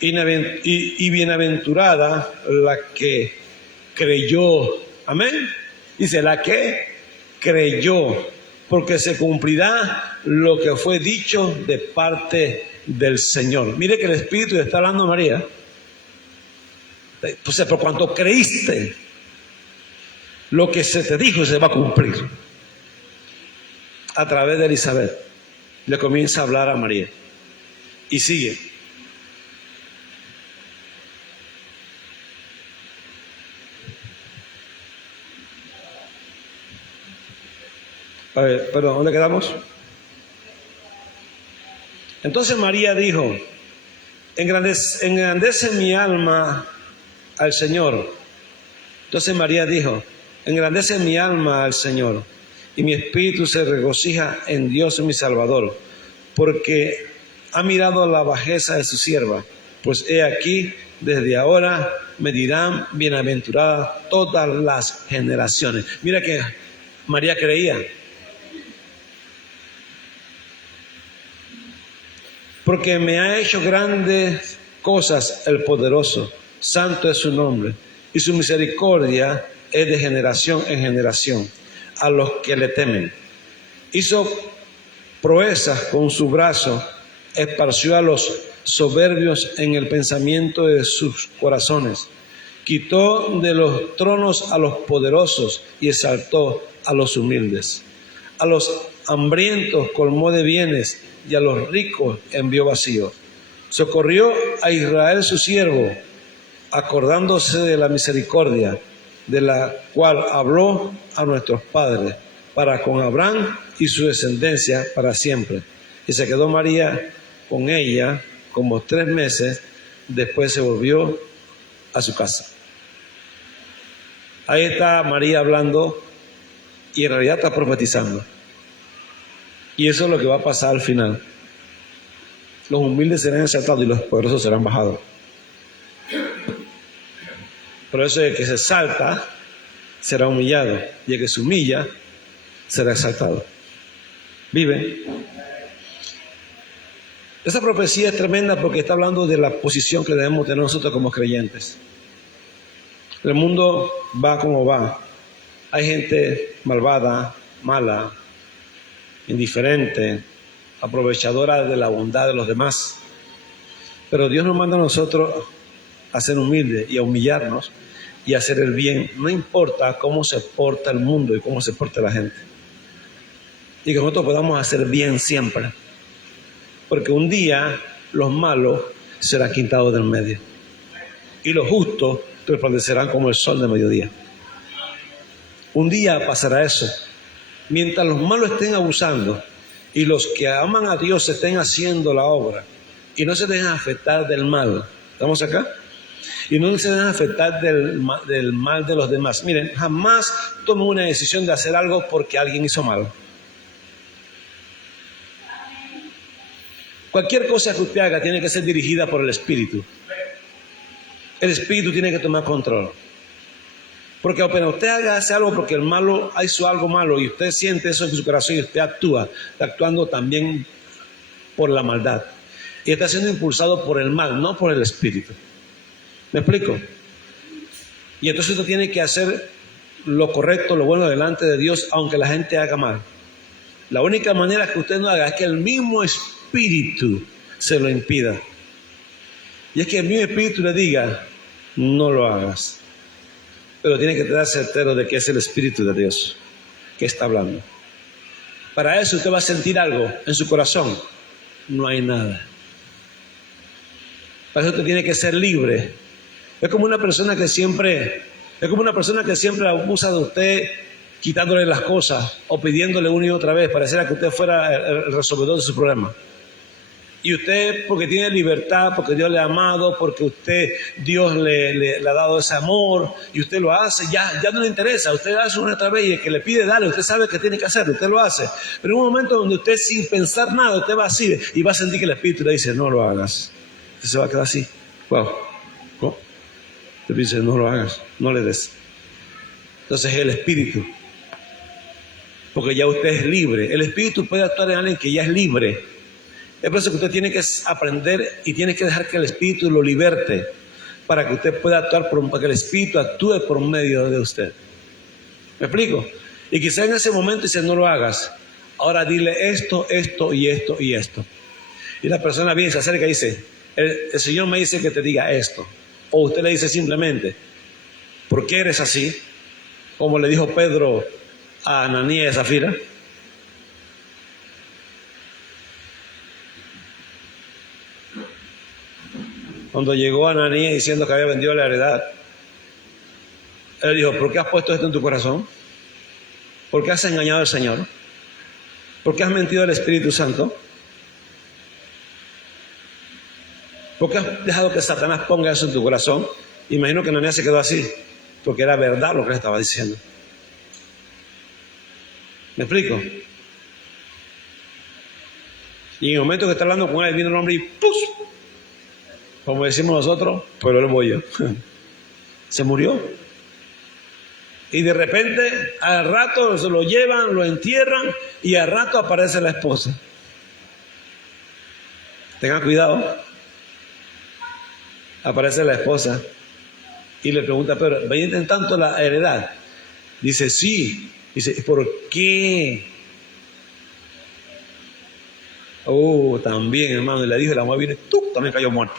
Y bienaventurada la que creyó. Amén. Dice, la que creyó, porque se cumplirá lo que fue dicho de parte del Señor. Mire que el Espíritu le está hablando a María. Entonces, por cuanto creíste, lo que se te dijo se va a cumplir. a través de Elizabeth. Le comienza a hablar a María. Y sigue. A ver, perdón, ¿dónde quedamos? Entonces María dijo, engrandece mi alma al Señor. Entonces María dijo, engrandece mi alma al Señor, y mi espíritu se regocija en Dios mi Salvador, porque ha mirado la bajeza de su sierva, pues he aquí, desde ahora me dirán bienaventurada todas las generaciones. Mira que María creía. Porque me ha hecho grandes cosas el poderoso, santo es su nombre, y su misericordia es de generación en generación a los que le temen. Hizo proezas con su brazo, esparció a los soberbios en el pensamiento de sus corazones, quitó de los tronos a los poderosos y exaltó a los humildes. A los hambrientos colmó de bienes y a los ricos envió vacíos. Socorrió a Israel su siervo, acordándose de la misericordia, de la cual habló a nuestros padres, para con Abraham y su descendencia para siempre. Y se quedó María con ella como 3 meses, después se volvió a su casa. Ahí está María hablando y en realidad está profetizando. Y eso es lo que va a pasar al final. Los humildes serán exaltados y los poderosos serán bajados. Por eso el que se exalta será humillado y el que se humilla será exaltado. ¿Viven? Esa profecía es tremenda porque está hablando de la posición que debemos tener nosotros como creyentes. El mundo va como va. Hay gente malvada, mala, indiferente, aprovechadora de la bondad de los demás. Pero Dios nos manda a nosotros a ser humildes y a humillarnos y a hacer el bien. No importa cómo se porta el mundo y cómo se porta la gente. Y que nosotros podamos hacer bien siempre. Porque un día los malos serán quitados del medio. Y los justos resplandecerán como el sol de mediodía. Un día pasará eso. Mientras los malos estén abusando y los que aman a Dios estén haciendo la obra y no se dejen afectar del mal. ¿Estamos acá? Y no se dejen afectar del mal de los demás. Miren, jamás tomen una decisión de hacer algo porque alguien hizo mal. Cualquier cosa que usted haga tiene que ser dirigida por el Espíritu. El Espíritu tiene que tomar control. Porque apenas usted hace algo porque el malo hizo algo malo y usted siente eso en su corazón y usted actúa, está actuando también por la maldad. Y está siendo impulsado por el mal, no por el Espíritu. ¿Me explico? Y entonces usted tiene que hacer lo correcto, lo bueno delante de Dios, aunque la gente haga mal. La única manera que usted no haga es que el mismo Espíritu se lo impida. Y es que el mismo Espíritu le diga, no lo hagas. Pero tiene que estar certero de que es el Espíritu de Dios que está hablando. Para eso usted va a sentir algo en su corazón. No hay nada. Para eso usted tiene que ser libre. Es como una persona que siempre abusa de usted, quitándole las cosas o pidiéndole una y otra vez. Pareciera que usted fuera el resolvedor de su problema. Y usted, porque tiene libertad, porque Dios le ha amado, porque Dios le ha dado ese amor, y usted lo hace, ya no le interesa. Usted hace una otra vez y el que le pide, dale, usted sabe que tiene que hacerlo, usted lo hace. Pero en un momento donde usted sin pensar nada, usted va así y va a sentir que el Espíritu le dice, no lo hagas. Usted se va a quedar así. Wow. ¿Cómo? Le dice, no lo hagas, no le des. Entonces es el Espíritu. Porque ya usted es libre. El Espíritu puede actuar en alguien que ya es libre. Es por eso que usted tiene que aprender y tiene que dejar que el Espíritu lo liberte para que usted pueda actuar, para que el Espíritu actúe por medio de usted. ¿Me explico? Y quizá en ese momento dice, no lo hagas. Ahora dile esto, esto y esto y esto. Y la persona viene, se acerca y dice, el Señor me dice que te diga esto. O usted le dice simplemente, ¿por qué eres así? Como le dijo Pedro a Ananías y a Zafira. Cuando llegó Ananías diciendo que había vendido la heredad, él dijo, ¿por qué has puesto esto en tu corazón? ¿Por qué has engañado al Señor? ¿Por qué has mentido al Espíritu Santo? ¿Por qué has dejado que Satanás ponga eso en tu corazón? Imagino que Ananías se quedó así, porque era verdad lo que le estaba diciendo. ¿Me explico? Y en el momento que está hablando con él, viene el hombre y ¡pus! Como decimos nosotros, pero el bollo. Se murió. Y de repente, al rato se lo llevan, lo entierran y al rato aparece la esposa. Tengan cuidado. Aparece la esposa y le pregunta, pero ¿venden tanto la heredad? Dice, sí. Dice, ¿por qué? Oh, también, hermano. Y le dijo, la mujer viene, ¡tuc! También cayó muerta.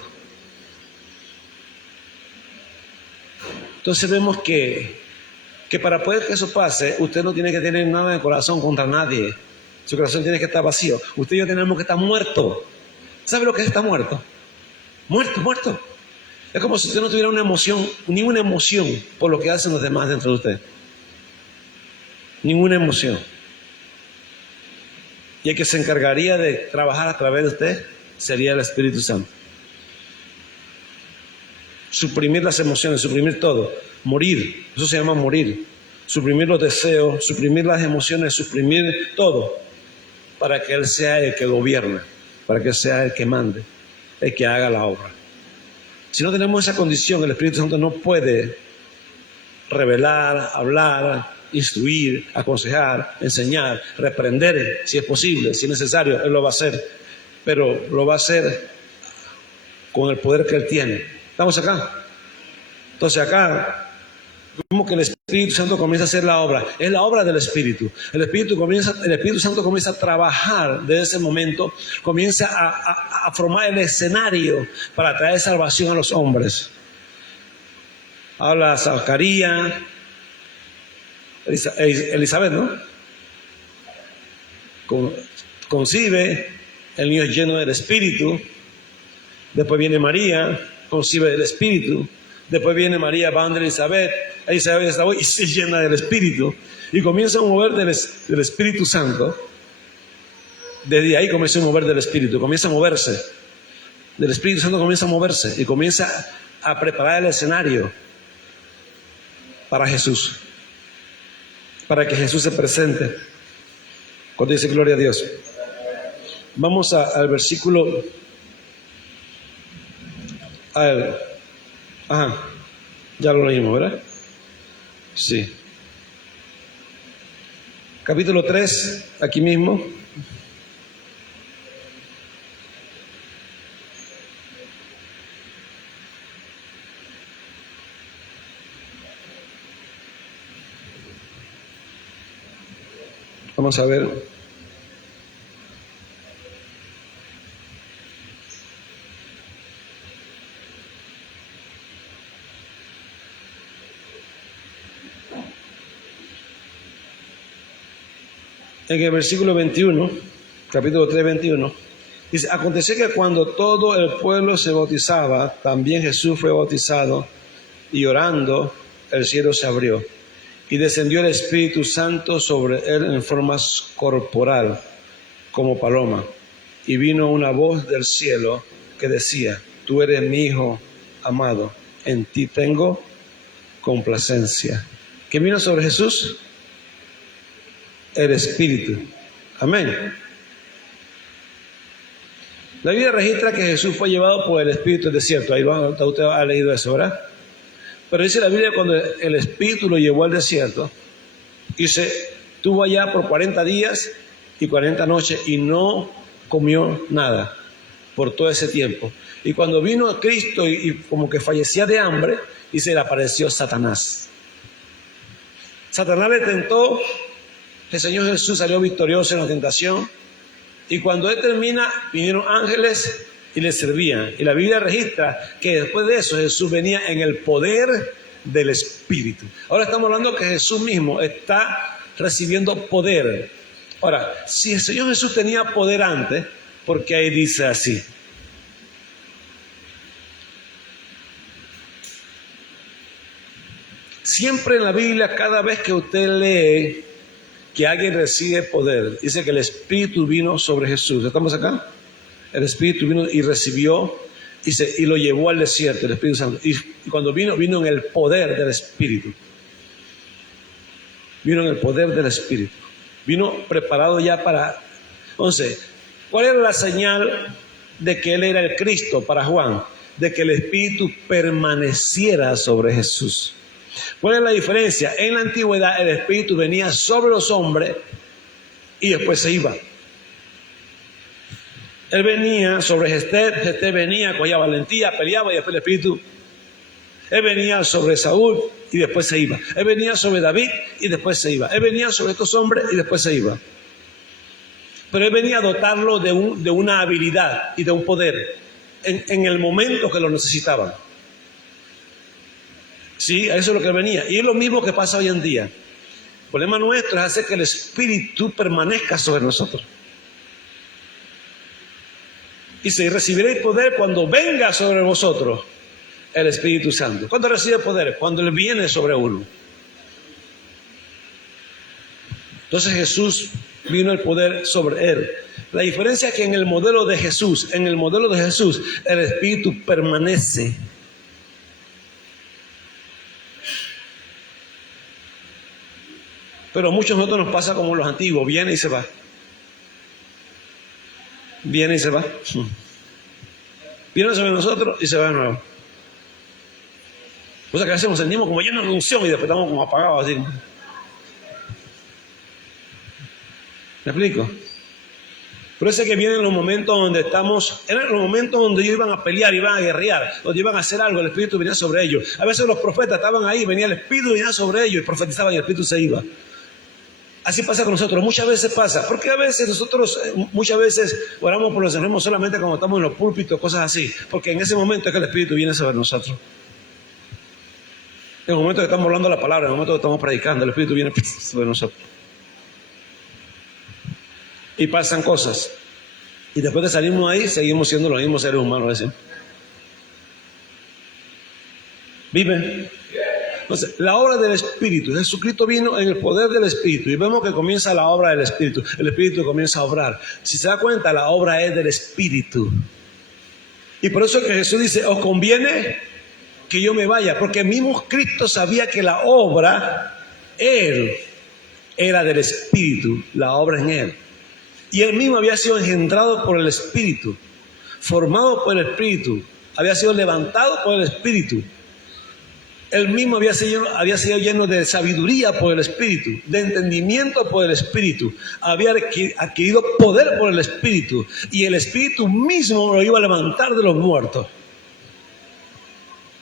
Entonces vemos que para poder que eso pase, usted no tiene que tener nada de corazón contra nadie. Su corazón tiene que estar vacío. Usted y yo tenemos que estar muertos. ¿Sabe lo que es estar muerto? Muerto. Es como si usted no tuviera una emoción, ninguna emoción por lo que hacen los demás dentro de usted. Ninguna emoción. Y el que se encargaría de trabajar a través de usted sería el Espíritu Santo. Suprimir las emociones, suprimir todo. Morir, eso se llama morir. Suprimir los deseos, suprimir las emociones, suprimir todo. Para que Él sea el que gobierna, para que Él sea el que mande, el que haga la obra. Si no tenemos esa condición, el Espíritu Santo no puede revelar, hablar, instruir, aconsejar, enseñar, reprender, si es posible, si es necesario, Él lo va a hacer. Pero lo va a hacer con el poder que Él tiene. ¿Estamos acá? Entonces acá vemos que el Espíritu Santo comienza a hacer la obra. Es la obra del Espíritu. El Espíritu Santo comienza a trabajar desde ese momento, comienza a formar el escenario para traer salvación a los hombres. Habla Zacarías, Elizabeth, ¿no? Concibe, el niño es lleno del Espíritu. Después viene María, concibe del Espíritu. Después viene María, va donde Elizabeth y se llena del Espíritu. Y comienza a mover del Espíritu Santo. Desde ahí comienza a mover del Espíritu, comienza a moverse. Del Espíritu Santo comienza a moverse y comienza a preparar el escenario para Jesús. Para que Jesús se presente. Cuando dice gloria a Dios. Vamos al versículo. Ya lo leímos, ¿verdad? Sí. Capítulo 3, aquí mismo. Vamos a ver. En el versículo 21, capítulo 3, 21, dice, aconteció que cuando todo el pueblo se bautizaba, también Jesús fue bautizado, y orando, el cielo se abrió, y descendió el Espíritu Santo sobre él en forma corporal, como paloma, y vino una voz del cielo que decía, tú eres mi Hijo amado, en ti tengo complacencia. ¿Qué vino sobre Jesús? El Espíritu. Amén. La Biblia registra que Jesús fue llevado por el Espíritu al desierto. Ahí usted ha leído eso, ¿verdad? Pero dice la Biblia cuando el Espíritu lo llevó al desierto, dice, estuvo allá por 40 días y 40 noches y no comió nada por todo ese tiempo. Y cuando vino a Cristo y como que fallecía de hambre, y se le apareció Satanás. Satanás le tentó. El Señor Jesús salió victorioso en la tentación y cuando Él termina vinieron ángeles y le servían. Y la Biblia registra que después de eso Jesús venía en el poder del Espíritu. Ahora estamos hablando que Jesús mismo está recibiendo poder. Ahora, si el Señor Jesús tenía poder antes, ¿por qué ahí dice así? Siempre en la Biblia, cada vez que usted lee que alguien recibe poder, dice que el Espíritu vino sobre Jesús. ¿Estamos acá? El Espíritu vino y recibió y lo llevó al desierto, el Espíritu Santo. Y cuando vino en el poder del Espíritu. Vino en el poder del Espíritu. Vino preparado ya para... Entonces, ¿cuál era la señal de que Él era el Cristo para Juan? De que el Espíritu permaneciera sobre Jesús. ¿Cuál es la diferencia? En la antigüedad el Espíritu venía sobre los hombres y después se iba. Él venía sobre Gesté venía, cogía valentía, peleaba y después el Espíritu. Él venía sobre Saúl y después se iba. Él venía sobre David y después se iba. Él venía sobre estos hombres y después se iba. Pero él venía a dotarlo de una habilidad y de un poder en el momento que lo necesitaban. Sí, a eso es lo que venía. Y es lo mismo que pasa hoy en día. El problema nuestro es hacer que el Espíritu permanezca sobre nosotros. Dice, recibiréis poder cuando venga sobre vosotros el Espíritu Santo. ¿Cuándo recibe poder? Cuando Él viene sobre uno. Entonces Jesús vino el poder sobre Él. La diferencia es que en el modelo de Jesús, el Espíritu permanece. Pero a muchos de nosotros nos pasa como los antiguos, viene y se va. Viene y se va. Viene sobre nosotros y se va de nuevo. O sea que a veces nos sentimos como llenos de unción y después estamos como apagados así. ¿Me explico? Por eso es que vienen los momentos donde estamos, eran los momentos donde ellos iban a pelear, iban a guerrear, donde iban a hacer algo, el Espíritu venía sobre ellos. A veces los profetas estaban ahí, venía el Espíritu, venía sobre ellos y profetizaban y el Espíritu se iba. Así pasa con nosotros, muchas veces pasa, porque a veces nosotros, muchas veces oramos por los enfermos solamente cuando estamos en los púlpitos, cosas así, porque en ese momento es que el Espíritu viene sobre nosotros. En el momento que estamos hablando la palabra, en el momento que estamos predicando, el Espíritu viene sobre nosotros. Y pasan cosas. Y después de salimos ahí, seguimos siendo los mismos seres humanos. ¿Viven? Entonces, la obra del Espíritu. Jesucristo vino en el poder del Espíritu. Y vemos que comienza la obra del Espíritu. El Espíritu comienza a obrar. Si se da cuenta, la obra es del Espíritu. Y por eso es que Jesús dice, os conviene que yo me vaya. Porque el mismo Cristo sabía que la obra, Él, era del Espíritu. La obra en Él. Y Él mismo había sido engendrado por el Espíritu, formado por el Espíritu, había sido levantado por el Espíritu. Él mismo había sido lleno de sabiduría por el Espíritu, de entendimiento por el Espíritu, había adquirido poder por el Espíritu y el Espíritu mismo lo iba a levantar de los muertos.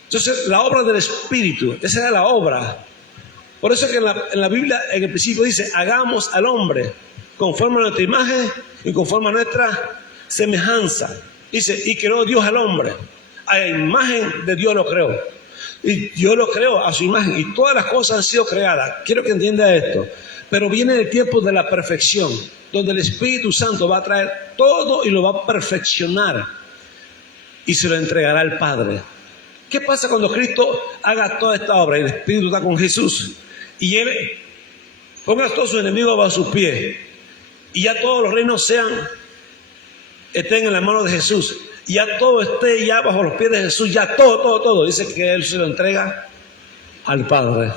Entonces, la obra del Espíritu, esa era la obra. Por eso es que en la Biblia, en el principio dice, hagamos al hombre conforme a nuestra imagen y conforme a nuestra semejanza. Dice, y creó Dios al hombre. A la imagen de Dios lo creó. Y Dios lo creó a su imagen. Y todas las cosas han sido creadas. Quiero que entienda esto. Pero viene el tiempo de la perfección, donde el Espíritu Santo va a traer todo y lo va a perfeccionar. Y se lo entregará al Padre. ¿Qué pasa cuando Cristo haga toda esta obra y el Espíritu está con Jesús? Y Él ponga a todos sus enemigos bajo sus pies. Y ya todos los reinos estén en las manos de Jesús. Y ya todo esté ya bajo los pies de Jesús. Ya todo. Dice que Él se lo entrega al Padre.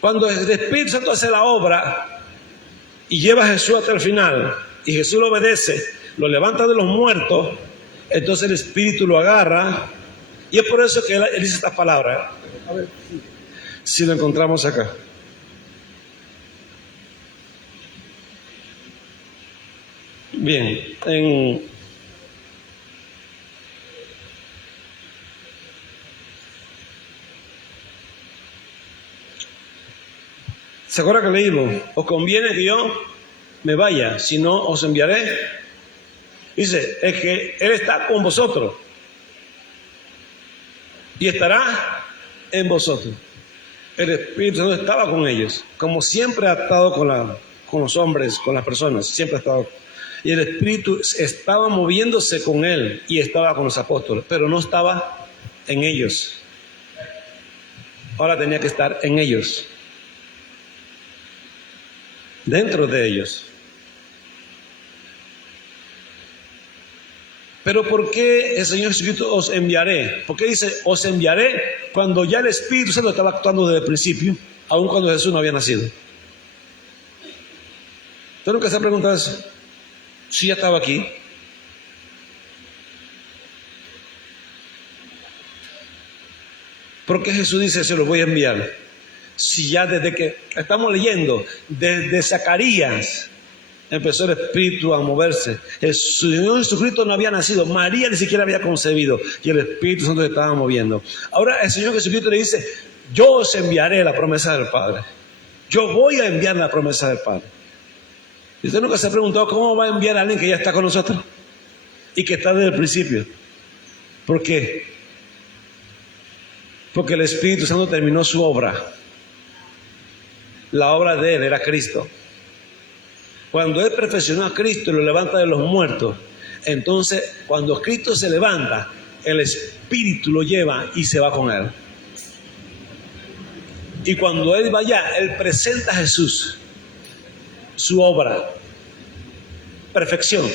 Cuando el Espíritu Santo hace la obra y lleva a Jesús hasta el final, y Jesús lo obedece, lo levanta de los muertos, entonces el Espíritu lo agarra. Y es por eso que Él dice estas palabras. A ver si lo encontramos acá. Bien, ¿se acuerda que leímos? Os conviene que yo me vaya, si no os enviaré. Dice, es que Él está con vosotros y estará en vosotros. El Espíritu Santo estaba con ellos, como siempre ha estado con los hombres, con las personas, siempre ha estado. Y el Espíritu estaba moviéndose con Él y estaba con los apóstoles, pero no estaba en ellos. Ahora tenía que estar en ellos, dentro de ellos. Pero ¿por qué el Señor Jesucristo os enviaré? ¿Por qué dice os enviaré cuando ya el Espíritu Santo estaba actuando desde el principio, aun cuando Jesús no había nacido? ¿Usted nunca se ha preguntado eso? Si ya estaba aquí. ¿Por qué Jesús dice se los voy a enviar? Si ya desde que estamos leyendo, desde Zacarías, empezó el Espíritu a moverse. El Señor Jesucristo no había nacido, María ni siquiera había concebido, y el Espíritu Santo se estaba moviendo. Ahora el Señor Jesucristo le dice, yo os enviaré la promesa del Padre. Yo voy a enviar la promesa del Padre. ¿Y usted nunca se ha preguntado cómo va a enviar a alguien que ya está con nosotros? Y que está desde el principio. ¿Por qué? Porque el Espíritu Santo terminó su obra. La obra de Él era Cristo. Cuando Él perfeccionó a Cristo y lo levanta de los muertos, entonces cuando Cristo se levanta, el Espíritu lo lleva y se va con Él. Y cuando Él va allá, Él presenta a Jesús, su obra, perfección.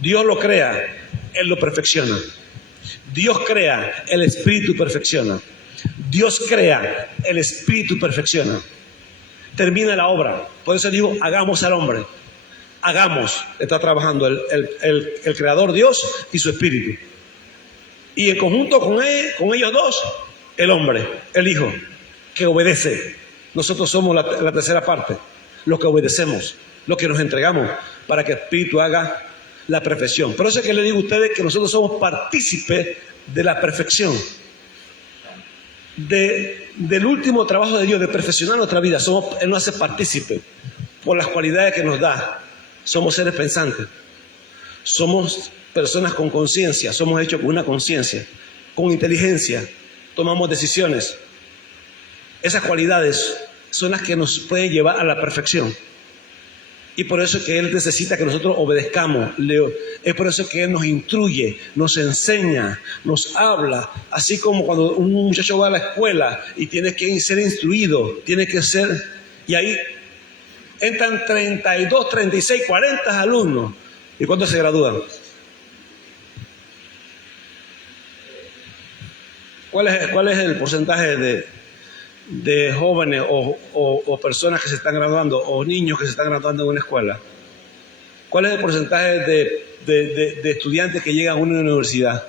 Dios lo crea, Él lo perfecciona. Dios crea, el Espíritu perfecciona. Dios crea, el Espíritu perfecciona. Termina la obra. Por eso digo, hagamos al hombre. Hagamos, está trabajando el Creador Dios y su Espíritu. Y en conjunto con ellos dos, el hombre, el Hijo, que obedece. Nosotros somos la tercera parte, los que obedecemos, los que nos entregamos para que el Espíritu haga la perfección. Por eso es que le digo a ustedes que nosotros somos partícipes de la perfección. Del último trabajo de Dios, de perfeccionar nuestra vida. Él nos hace partícipe por las cualidades que nos da. Somos seres pensantes, somos personas con conciencia, somos hechos con una conciencia, con inteligencia, tomamos decisiones. Esas cualidades son las que nos pueden llevar a la perfección. Y por eso es que Él necesita que nosotros obedezcamos. Es por eso que Él nos instruye, nos enseña, nos habla. Así como cuando un muchacho va a la escuela y tiene que ser instruido, tiene que ser... Y ahí entran 32, 36, 40 alumnos. ¿Y cuántos se gradúan? ¿Cuál es el porcentaje de jóvenes o personas que se están graduando o niños que se están graduando en una escuela? ¿Cuál es el porcentaje de estudiantes que llegan a una universidad?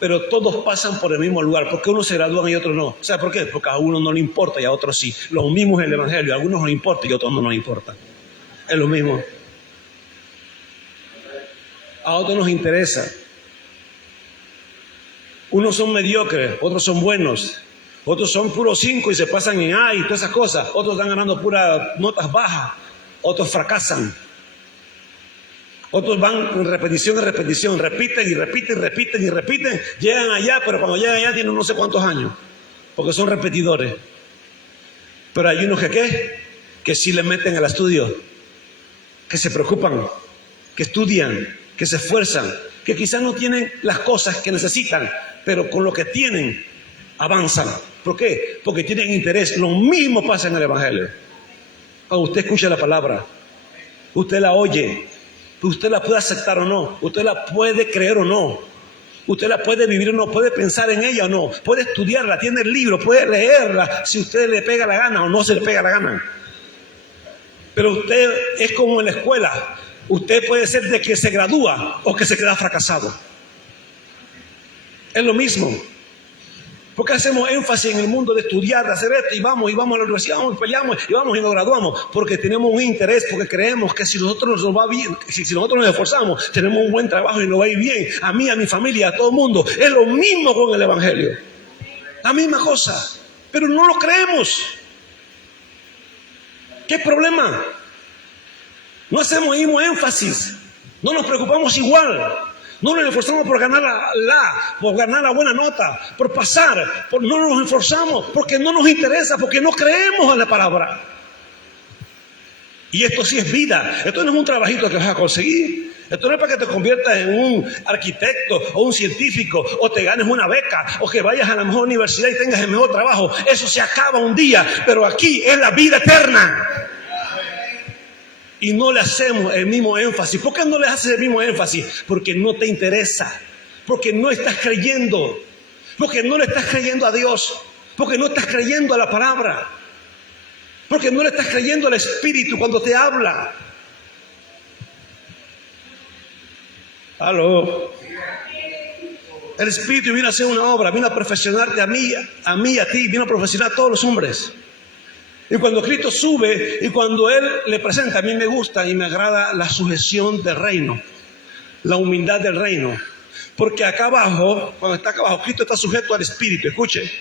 Pero todos pasan por el mismo lugar. ¿Por qué unos se gradúan y otros no? ¿Sabe por qué? Porque a uno no le importa y a otros sí. Lo mismo es el Evangelio. A algunos les importa y a otros no nos importa. Es lo mismo. A otros nos interesa. Unos son mediocres, otros son buenos. Otros son puros 5 y se pasan en A y todas esas cosas. Otros están ganando puras notas bajas. Otros fracasan. Otros van en repetición, repiten y repiten y repiten y repiten. Llegan allá, pero cuando llegan allá tienen no sé cuántos años. Porque son repetidores. Pero hay unos que sí le meten al estudio. Que se preocupan. Que estudian. Que se esfuerzan. Que quizás no tienen las cosas que necesitan. Pero con lo que tienen, avanzan. ¿Por qué? Porque tienen interés. Lo mismo pasa en el Evangelio. Cuando usted escucha la palabra, usted la oye, usted la puede aceptar o no, usted la puede creer o no, usted la puede vivir o no, puede pensar en ella o no, puede estudiarla, tiene el libro, puede leerla si usted le pega la gana o no se le pega la gana. Pero usted es como en la escuela, usted puede ser de que se gradúa o que se queda fracasado. Es lo mismo. ¿Por qué hacemos énfasis en el mundo de estudiar, de hacer esto y vamos a la universidad, peleamos y vamos y nos graduamos? Porque tenemos un interés, porque creemos que si nosotros nos va bien, si nosotros nos esforzamos, tenemos un buen trabajo y nos va a ir bien, a mí, a mi familia, a todo el mundo. Es lo mismo con el Evangelio. La misma cosa. Pero no lo creemos. ¿Qué problema? No hacemos el mismo énfasis. No nos preocupamos igual. No nos esforzamos por ganar por ganar la buena nota, por pasar. No nos esforzamos porque no nos interesa, porque no creemos en la palabra. Y esto sí es vida. Esto no es un trabajito que vas a conseguir. Esto no es para que te conviertas en un arquitecto o un científico o te ganes una beca o que vayas a la mejor universidad y tengas el mejor trabajo. Eso se acaba un día, pero aquí es la vida eterna. Y no le hacemos el mismo énfasis. ¿Por qué no le haces el mismo énfasis? Porque no te interesa, porque no estás creyendo, porque no le estás creyendo a Dios, porque no estás creyendo a la palabra, porque no le estás creyendo al Espíritu cuando te habla. Aló. El Espíritu vino a hacer una obra, vino a perfeccionarte a mí, a ti, vino a perfeccionar a todos los hombres. Y cuando Cristo sube y cuando Él le presenta, a mí me gusta y me agrada la sujeción del reino, la humildad del reino. Porque acá abajo, cuando está acá abajo, Cristo está sujeto al Espíritu, escuche.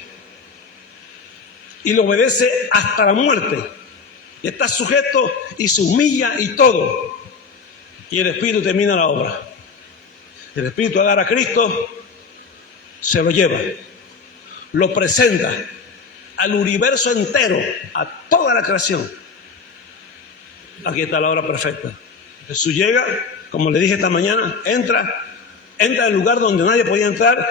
Y lo obedece hasta la muerte. Y está sujeto y se humilla y todo. Y el Espíritu termina la obra. El Espíritu agarra a Cristo, se lo lleva, lo presenta al universo entero, a toda la creación. Aquí está la obra perfecta. Jesús llega, como le dije esta mañana, entra al lugar donde nadie podía entrar,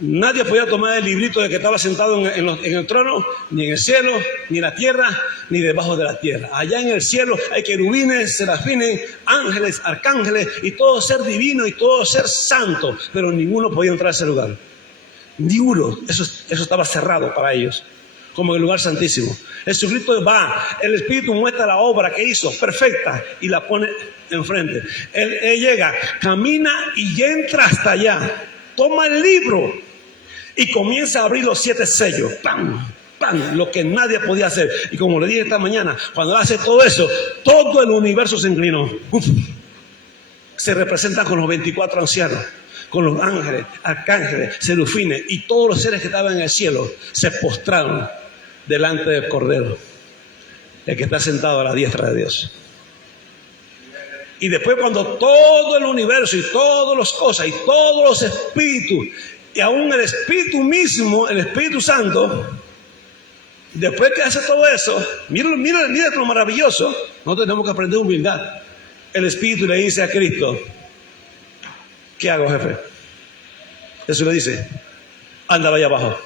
nadie podía tomar el librito de que estaba sentado en el trono, ni en el cielo, ni en la tierra, ni debajo de la tierra. Allá en el cielo hay querubines, serafines, ángeles, arcángeles, y todo ser divino y todo ser santo, pero ninguno podía entrar a ese lugar. Ni uno. Eso estaba cerrado para ellos, como el lugar santísimo. Jesucristo va, el Espíritu muestra la obra que hizo, perfecta, y la pone enfrente. Él llega, camina y entra hasta allá, toma el libro y comienza a abrir los 7 sellos. ¡Pam! ¡Pam! Lo que nadie podía hacer. Y como le dije esta mañana, cuando hace todo eso, todo el universo se inclinó. ¡Uf! Se representa con los 24 ancianos, con los ángeles, arcángeles, serafines y todos los seres que estaban en el cielo se postraron delante del Cordero, el que está sentado a la diestra de Dios. Y después, cuando todo el universo y todas las cosas y todos los espíritus y aún el Espíritu mismo, el Espíritu Santo, después que hace todo eso, mira lo maravilloso. Nosotros tenemos que aprender humildad. El Espíritu le dice a Cristo: ¿qué hago, jefe? Jesús le dice: anda, vaya abajo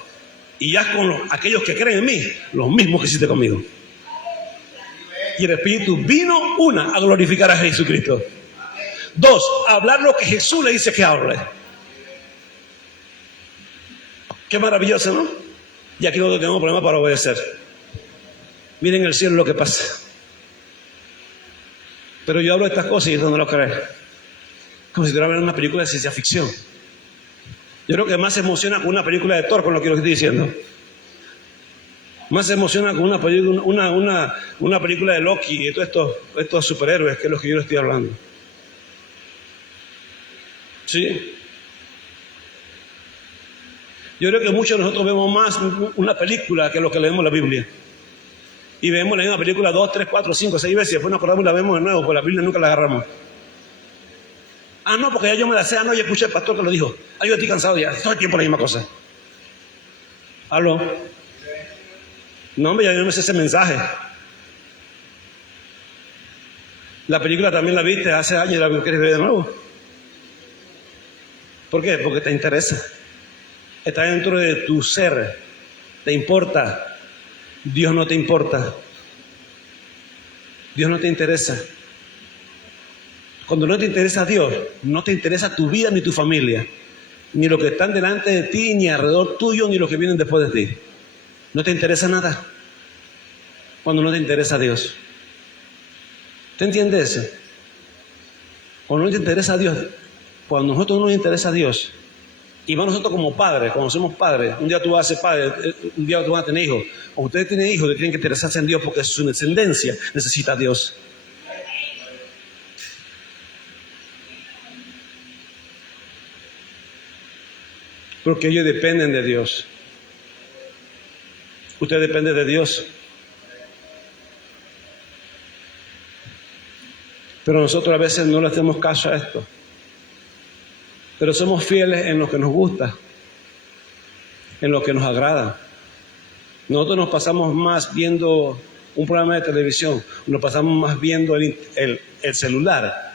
y haz con aquellos que creen en mí lo mismo que hiciste conmigo. Y el Espíritu vino, a glorificar a Jesucristo. 2, a hablar lo que Jesús le dice que hable. Qué maravilloso, ¿no? Y aquí no tenemos problema para obedecer. Miren el cielo lo que pasa. Pero yo hablo de estas cosas y no lo creen. Como si estuviera viendo una película de ciencia ficción. Yo creo que más se emociona con una película de Thor, con lo que estoy diciendo. Más se emociona con una película de Loki y todos estos superhéroes, que es lo que yo le estoy hablando. ¿Sí? Yo creo que muchos de nosotros vemos más una película que lo que leemos la Biblia. Y vemos la misma película 2, 3, 4, 5, 6 veces y después nos acordamos y la vemos de nuevo, porque la Biblia nunca la agarramos. Ah, no, porque ya yo me la sé, no, ya escuché al pastor que lo dijo. Ah, yo estoy cansado ya, todo el tiempo la misma cosa. ¿Aló? No, hombre, ya yo no me sé ese mensaje. La película también la viste hace años y la quieres ver de nuevo. ¿Por qué? Porque te interesa. Está dentro de tu ser. Te importa. Dios no te importa. Dios no te interesa. Cuando no te interesa Dios, no te interesa tu vida ni tu familia, ni lo que están delante de ti, ni alrededor tuyo, ni los que vienen después de ti. No te interesa nada cuando no te interesa Dios. ¿Te entiendes eso? Cuando no te interesa Dios, cuando a nosotros no nos interesa Dios, y más nosotros como padres, cuando somos padres, un día tú vas a ser padre, un día tú vas a tener hijos, o ustedes tienen hijos, tienen que interesarse en Dios porque su descendencia necesita a Dios. Porque ellos dependen de Dios. Usted depende de Dios. Pero nosotros a veces no le hacemos caso a esto. Pero somos fieles en lo que nos gusta, en lo que nos agrada. Nosotros nos pasamos más viendo un programa de televisión, nos pasamos más viendo el celular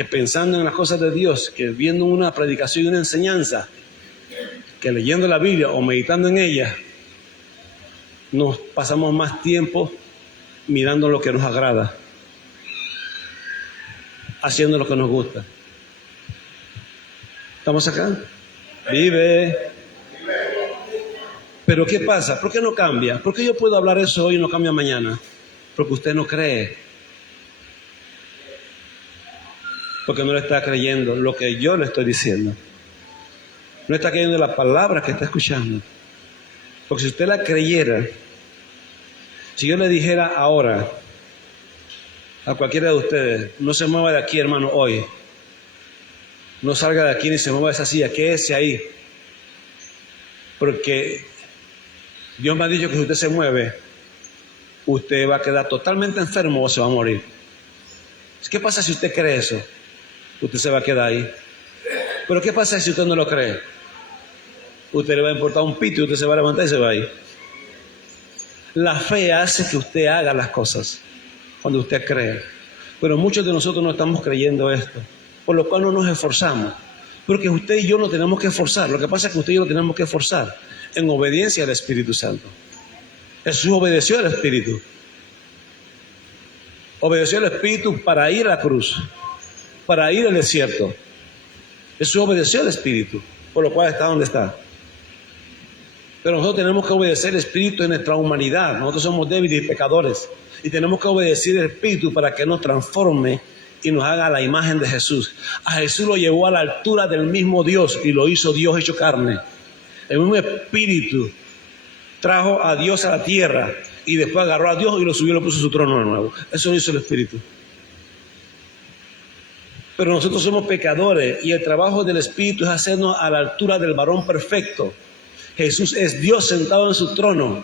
que pensando en las cosas de Dios, que viendo una predicación y una enseñanza, que leyendo la Biblia o meditando en ella, nos pasamos más tiempo mirando lo que nos agrada, haciendo lo que nos gusta. ¿Estamos acá? Vive. Pero ¿qué pasa? ¿Por qué no cambia? ¿Por qué yo puedo hablar eso hoy y no cambia mañana? Porque usted no cree. Porque no le está creyendo lo que yo le estoy diciendo. No está creyendo la palabra que está escuchando. Porque si usted la creyera, si yo le dijera ahora a cualquiera de ustedes, no se mueva de aquí, hermano, hoy. No salga de aquí ni se mueva de esa silla, quédese ahí. Porque Dios me ha dicho que si usted se mueve, usted va a quedar totalmente enfermo o se va a morir. ¿Qué pasa si usted cree eso? Usted se va a quedar ahí. Pero ¿qué pasa si usted no lo cree? Usted le va a importar un pito y usted se va a levantar y se va a ir. La fe hace que usted haga las cosas cuando usted cree. Pero muchos de nosotros no estamos creyendo esto, por lo cual no nos esforzamos. Porque usted y yo no tenemos que esforzar. Lo que pasa es que usted y yo no tenemos que esforzar en obediencia al Espíritu Santo. Jesús obedeció al Espíritu. Obedeció al Espíritu para ir a la cruz, para ir al desierto. Jesús obedeció al Espíritu, por lo cual está donde está. Pero nosotros tenemos que obedecer al Espíritu en nuestra humanidad. Nosotros somos débiles y pecadores. Y tenemos que obedecer al Espíritu para que nos transforme y nos haga la imagen de Jesús. A Jesús lo llevó a la altura del mismo Dios y lo hizo Dios hecho carne. El mismo Espíritu trajo a Dios a la tierra y después agarró a Dios y lo subió y lo puso en su trono de nuevo. Eso lo hizo el Espíritu. Pero nosotros somos pecadores y el trabajo del Espíritu es hacernos a la altura del varón perfecto. Jesús es Dios sentado en su trono,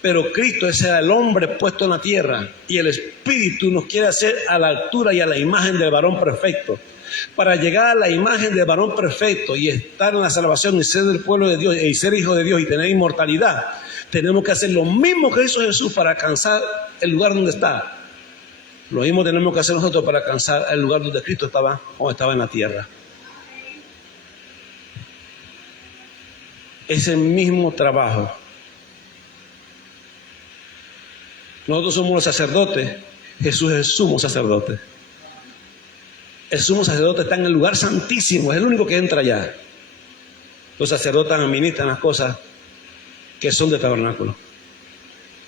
pero Cristo es el hombre puesto en la tierra y el Espíritu nos quiere hacer a la altura y a la imagen del varón perfecto. Para llegar a la imagen del varón perfecto y estar en la salvación y ser del pueblo de Dios y ser hijo de Dios y tener inmortalidad, tenemos que hacer lo mismo que hizo Jesús para alcanzar el lugar donde está. Lo mismo tenemos que hacer nosotros para alcanzar el lugar donde Cristo estaba, o estaba en la tierra. Ese mismo trabajo. Nosotros somos los sacerdotes, Jesús es el sumo sacerdote. El sumo sacerdote está en el lugar santísimo, es el único que entra allá. Los sacerdotes administran las cosas que son de tabernáculo.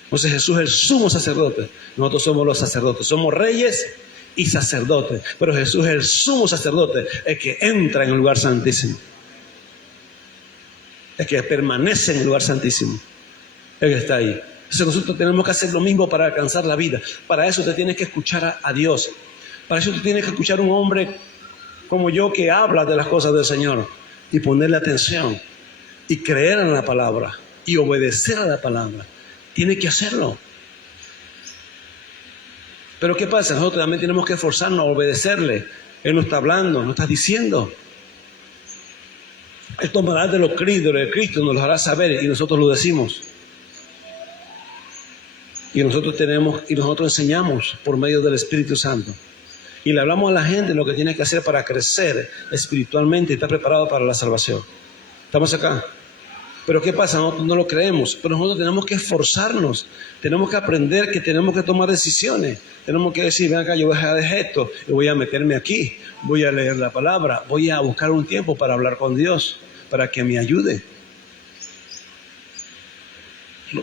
Entonces Jesús es el sumo sacerdote, nosotros somos los sacerdotes, somos reyes y sacerdotes, pero Jesús es el sumo sacerdote, el que entra en el lugar santísimo, el que permanece en el lugar santísimo, el que está ahí. Entonces nosotros tenemos que hacer lo mismo para alcanzar la vida. Para eso usted tiene que escuchar a Dios, para eso usted tiene que escuchar a un hombre como yo que habla de las cosas del Señor y ponerle atención y creer en la palabra y obedecer a la palabra. Tiene que hacerlo. Pero ¿qué pasa? Nosotros también tenemos que esforzarnos a obedecerle. Él nos está hablando, nos está diciendo. Él tomará de los críticos de Cristo, nos lo hará saber y nosotros lo decimos. Y nosotros enseñamos por medio del Espíritu Santo. Y le hablamos a la gente lo que tiene que hacer para crecer espiritualmente y estar preparado para la salvación. ¿Estamos acá? Pero ¿qué pasa? Nosotros no lo creemos, pero nosotros tenemos que esforzarnos, tenemos que aprender que tenemos que tomar decisiones, tenemos que decir, ven acá, yo voy a dejar esto, y voy a meterme aquí, voy a leer la palabra, voy a buscar un tiempo para hablar con Dios, para que me ayude.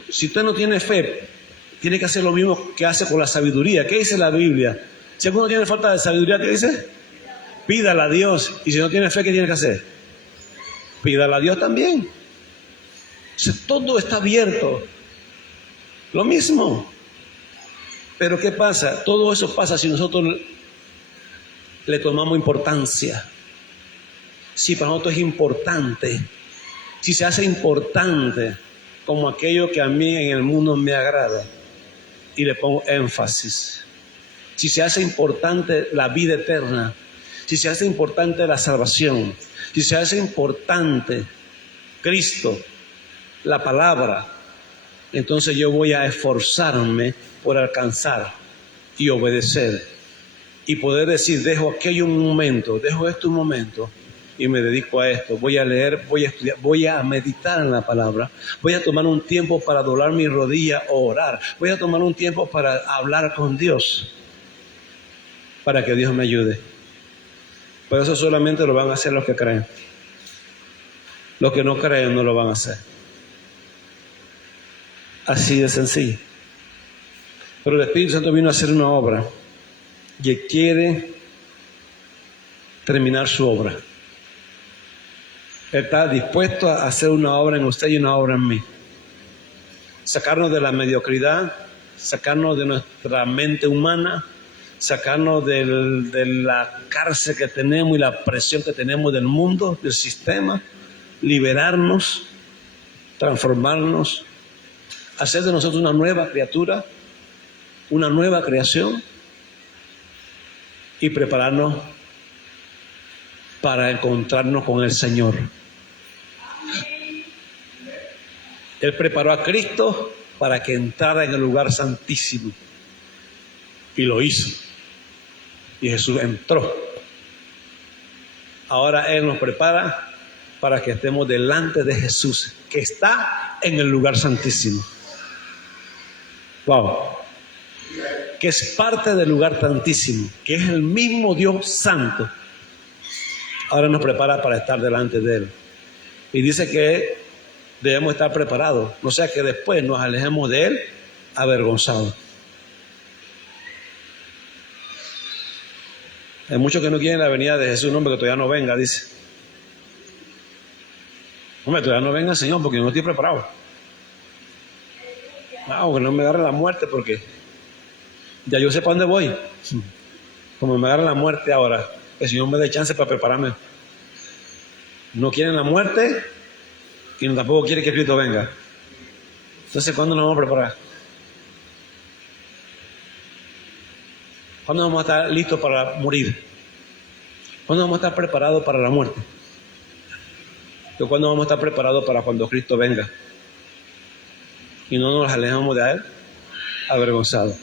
Si usted no tiene fe, tiene que hacer lo mismo que hace con la sabiduría. ¿Qué dice la Biblia? Si alguno tiene falta de sabiduría, ¿qué dice? Pídala a Dios, y si no tiene fe, ¿qué tiene que hacer? Pídala a Dios también. Todo está abierto. Lo mismo. Pero ¿qué pasa? Todo eso pasa si nosotros le tomamos importancia. Si para nosotros es importante. Si se hace importante como aquello que a mí en el mundo me agrada. Y le pongo énfasis. Si se hace importante la vida eterna. Si se hace importante la salvación. Si se hace importante Cristo, la palabra, entonces yo voy a esforzarme por alcanzar y obedecer y poder decir, dejo aquello un momento, dejo esto un momento y me dedico a esto. Voy a leer, voy a estudiar, voy a meditar en la palabra. Voy a tomar un tiempo para doblar mi rodilla o orar. Voy a tomar un tiempo para hablar con Dios, para que Dios me ayude. Pero eso solamente lo van a hacer los que creen. Los que no creen no lo van a hacer. Así de sencillo. Pero el Espíritu Santo vino a hacer una obra y Él quiere terminar su obra. Él está dispuesto a hacer una obra en usted y una obra en mí. Sacarnos de la mediocridad, sacarnos de nuestra mente humana, sacarnos de la cárcel que tenemos y la presión que tenemos del mundo, del sistema, liberarnos, transformarnos, hacer de nosotros una nueva criatura, una nueva creación y prepararnos para encontrarnos con el Señor. Él preparó a Cristo para que entrara en el lugar santísimo y lo hizo. Y Jesús entró. Ahora Él nos prepara para que estemos delante de Jesús, que está en el lugar santísimo. Wow. Que es parte del lugar santísimo, que es el mismo Dios santo. Ahora nos prepara para estar delante de Él. Y dice que debemos estar preparados, no sea que después nos alejemos de Él avergonzados. Hay muchos que no quieren la venida de Jesús, hombre, que todavía no venga, dice. Hombre, todavía no venga el Señor porque yo no estoy preparado. No, que no me agarre la muerte porque ya yo sé para dónde voy. Como me agarre la muerte ahora, el Señor me dé chance para prepararme. No quieren la muerte y tampoco quiere que Cristo venga. Entonces, ¿cuándo nos vamos a preparar? ¿Cuándo vamos a estar listos para morir? ¿Cuándo vamos a estar preparados para la muerte? ¿Cuándo vamos a estar preparados para cuando Cristo venga? Y no nos alejamos de Él avergonzados.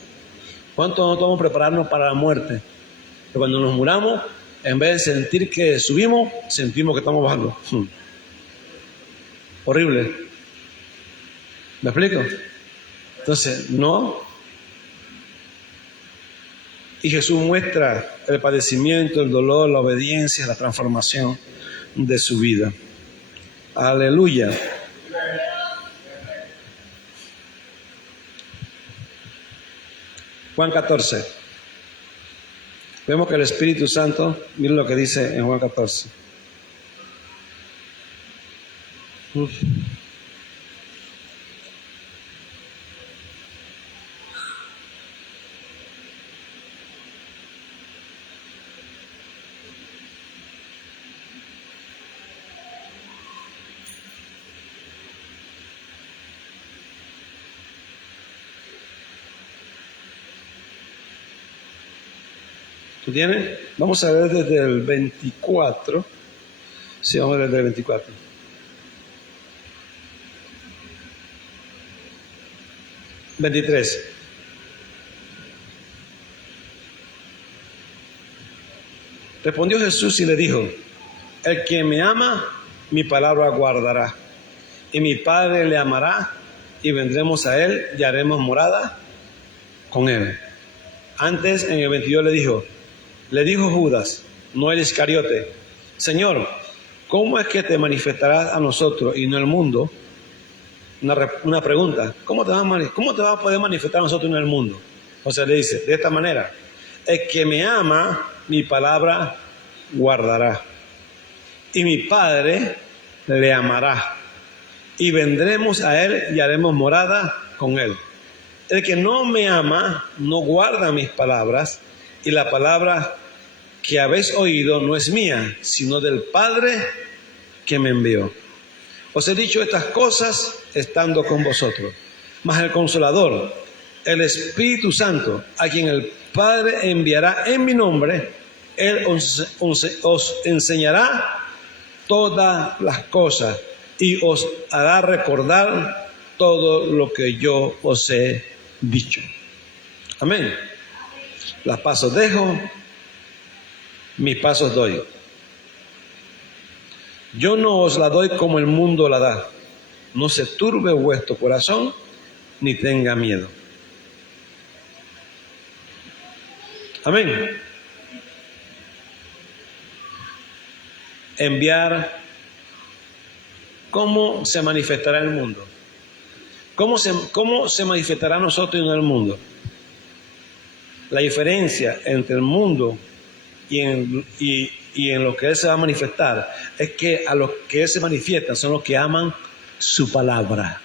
¿Cuánto nos vamos a prepararnos para la muerte? Que cuando nos muramos, en vez de sentir que subimos, sentimos que estamos bajando. Horrible. ¿Me explico? Entonces, no. Y Jesús muestra el padecimiento, el dolor, la obediencia, la transformación de su vida. Aleluya. Juan 14. Vemos que el Espíritu Santo, miren lo que dice en Juan 14. ¿Tú tienes? Vamos a ver desde el 24. Sí, vamos a ver desde el 24. $23. Respondió Jesús y le dijo: el que me ama, mi palabra guardará, y mi Padre le amará, y vendremos a él y haremos morada con él. Antes, en el 22 le dijo Judas, no el Iscariote: Señor, ¿cómo es que te manifestarás a nosotros y no al mundo? Una pregunta: ¿cómo te vas a poder manifestar a nosotros y no al mundo? O sea, le dice, de esta manera: el que me ama, mi palabra guardará, y mi Padre le amará, y vendremos a él y haremos morada con él. El que no me ama no guarda mis palabras, y la palabra que habéis oído no es mía, sino del Padre que me envió. Os he dicho estas cosas estando con vosotros. Mas el Consolador, el Espíritu Santo, a quien el Padre enviará en mi nombre, Él os enseñará todas las cosas y os hará recordar todo lo que yo os he dicho. Amén. Las paz os dejo, mis pasos doy. Yo no os la doy como el mundo la da. No se turbe vuestro corazón, ni tenga miedo. Amén. Enviar, ¿cómo se manifestará el mundo? ¿Cómo se manifestará nosotros en el mundo? La diferencia entre el mundo y en lo que Él se va a manifestar es que a los que Él se manifiesta son los que aman su palabra.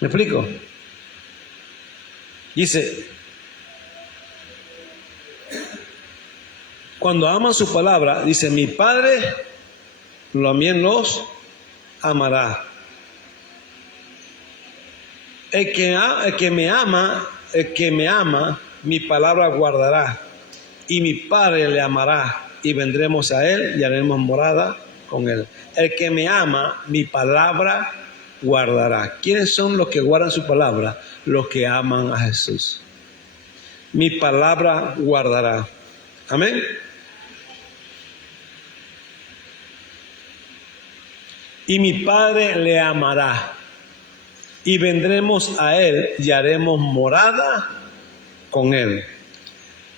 ¿Me explico? Dice, cuando aman su palabra, dice, mi Padre también los amará. El que me ama, mi palabra guardará, y mi Padre le amará, y vendremos a Él y haremos morada con Él. El que me ama, mi palabra guardará. ¿Quiénes son los que guardan su palabra? Los que aman a Jesús. Mi palabra guardará. Amén. Y mi Padre le amará, y vendremos a Él y haremos morada con Él.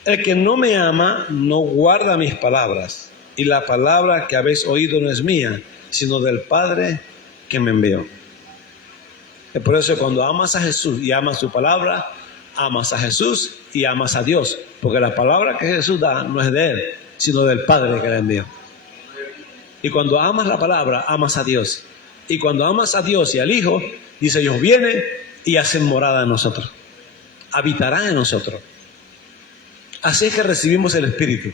El que no me ama no guarda mis palabras, y la palabra que habéis oído no es mía, sino del Padre que me envió. Es por eso que cuando amas a Jesús y amas su palabra, amas a Jesús y amas a Dios, porque la palabra que Jesús da no es de Él, sino del Padre que le envió. Y cuando amas la palabra, amas a Dios. Y cuando amas a Dios y al Hijo, dice, ellos vienen y hacen morada en nosotros. Habitarán en nosotros. Así es que recibimos el Espíritu.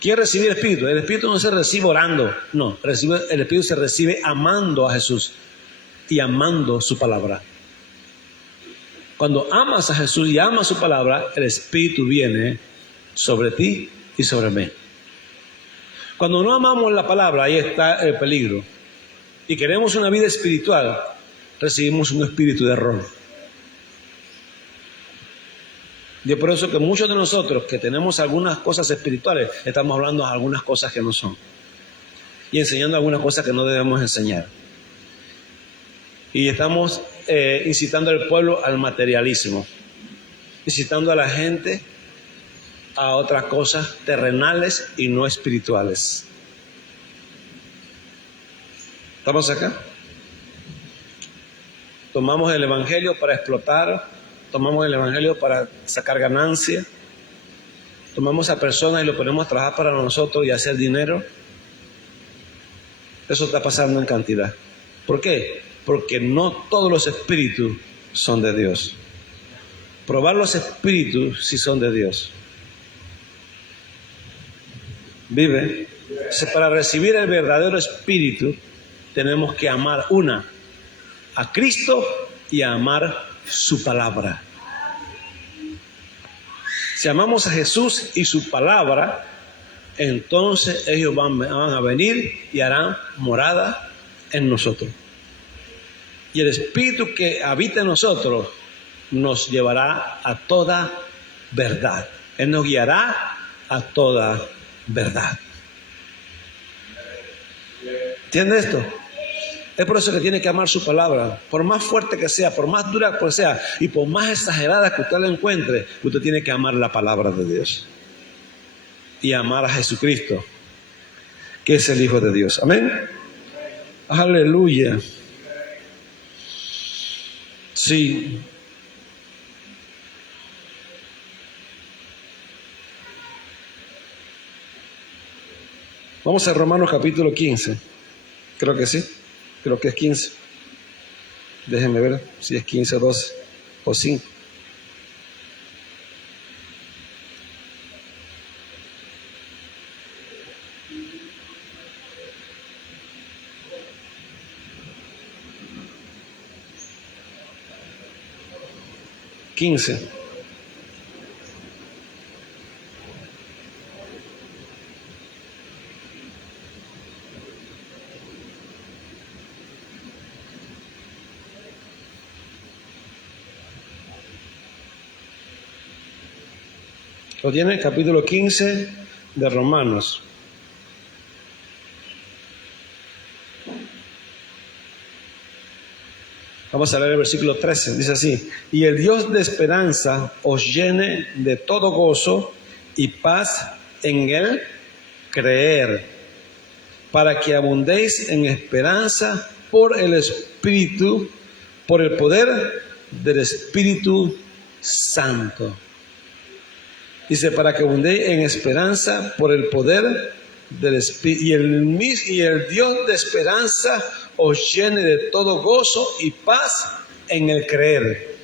¿Quién recibe el Espíritu? El Espíritu no se recibe orando. No, el Espíritu se recibe amando a Jesús y amando su palabra. Cuando amas a Jesús y amas su palabra, el Espíritu viene sobre ti y sobre mí. Cuando no amamos la palabra, ahí está el peligro. Y queremos una vida espiritual, recibimos un espíritu de error. Y es por eso que muchos de nosotros que tenemos algunas cosas espirituales, estamos hablando de algunas cosas que no son. Y enseñando algunas cosas que no debemos enseñar. Y estamos incitando al pueblo al materialismo. Incitando a la gente a otras cosas terrenales y no espirituales. ¿Estamos acá? Tomamos el Evangelio para explotar, tomamos el Evangelio para sacar ganancia, tomamos a personas y lo ponemos a trabajar para nosotros y hacer dinero. Eso está pasando en cantidad. ¿Por qué? Porque no todos los espíritus son de Dios. Probar los espíritus si son de Dios. Vive. Para recibir el verdadero espíritu tenemos que amar a Cristo y a amar su palabra. Si amamos a Jesús y su palabra, entonces ellos van a venir y harán morada en nosotros. Y el Espíritu que habita en nosotros nos llevará a toda verdad. Él nos guiará a toda verdad. ¿Entiende esto? Es por eso que tiene que amar su palabra. Por más fuerte que sea, por más dura que sea y por más exagerada que usted la encuentre, usted tiene que amar la palabra de Dios. Y amar a Jesucristo, que es el Hijo de Dios. Amén. Aleluya. Sí. Vamos a Romanos capítulo 15. Creo que sí. Creo que es 15. Déjenme ver si es 15, 12 o 5. Lo tiene, capítulo 15 de Romanos. Vamos a leer el versículo 13, dice así: y el Dios de esperanza os llene de todo gozo y paz en el creer, para que abundéis en esperanza por el Espíritu, por el poder del Espíritu Santo. Dice, para que abundéis en esperanza por el poder del Espíritu, y el Dios de esperanza os llene de todo gozo y paz en el creer,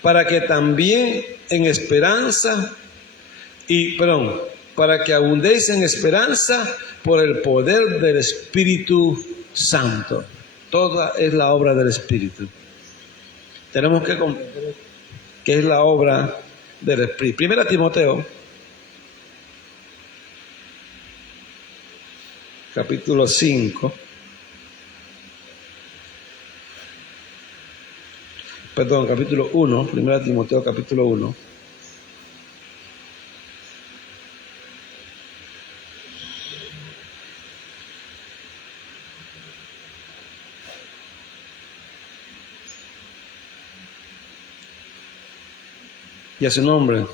para que también en esperanza para que abundéis en esperanza por el poder del Espíritu Santo. Toda es la obra del Espíritu. Tenemos que comprender que es la obra del Espíritu. Primera Timoteo, capítulo 5. Perdón, capítulo 1. Primera Timoteo, capítulo 1. Y a su nombre.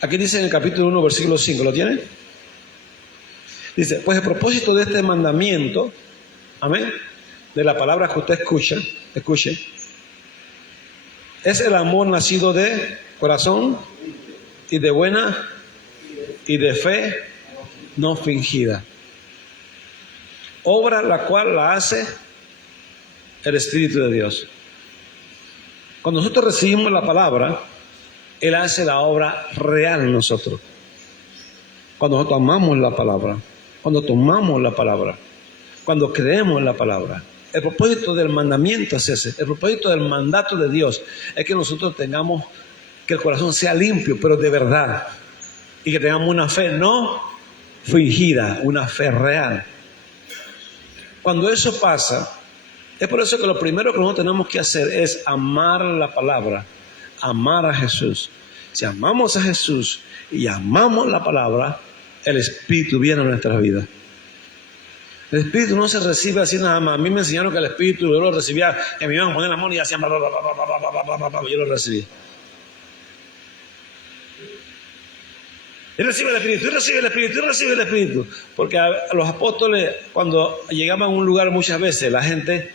Aquí dice en el capítulo 1, versículo 5, ¿lo tiene? Dice, pues el propósito de este mandamiento, amén, de la palabra que usted escuche, es el amor nacido de corazón y de buena y de fe no fingida. Obra la cual la hace el Espíritu de Dios. Cuando nosotros recibimos la palabra, Él hace la obra real en nosotros. Cuando nosotros amamos la palabra, cuando tomamos la palabra, cuando creemos en la palabra. El propósito del mandamiento es ese. El propósito del mandato de Dios es que nosotros tengamos, que el corazón sea limpio, pero de verdad. Y que tengamos una fe no fingida, una fe real. Cuando eso pasa, es por eso que lo primero que nosotros tenemos que hacer es amar la palabra, amar a Jesús. Si amamos a Jesús y amamos la palabra, el Espíritu viene a nuestras vidas. El Espíritu no se recibe así nada más. A mí me enseñaron que el Espíritu yo lo recibía, que me iban a poner la mano y hacían yo lo recibí. Y recibe el Espíritu, y recibe el Espíritu, y recibe el Espíritu. Porque a los apóstoles, cuando llegaban a un lugar muchas veces, la gente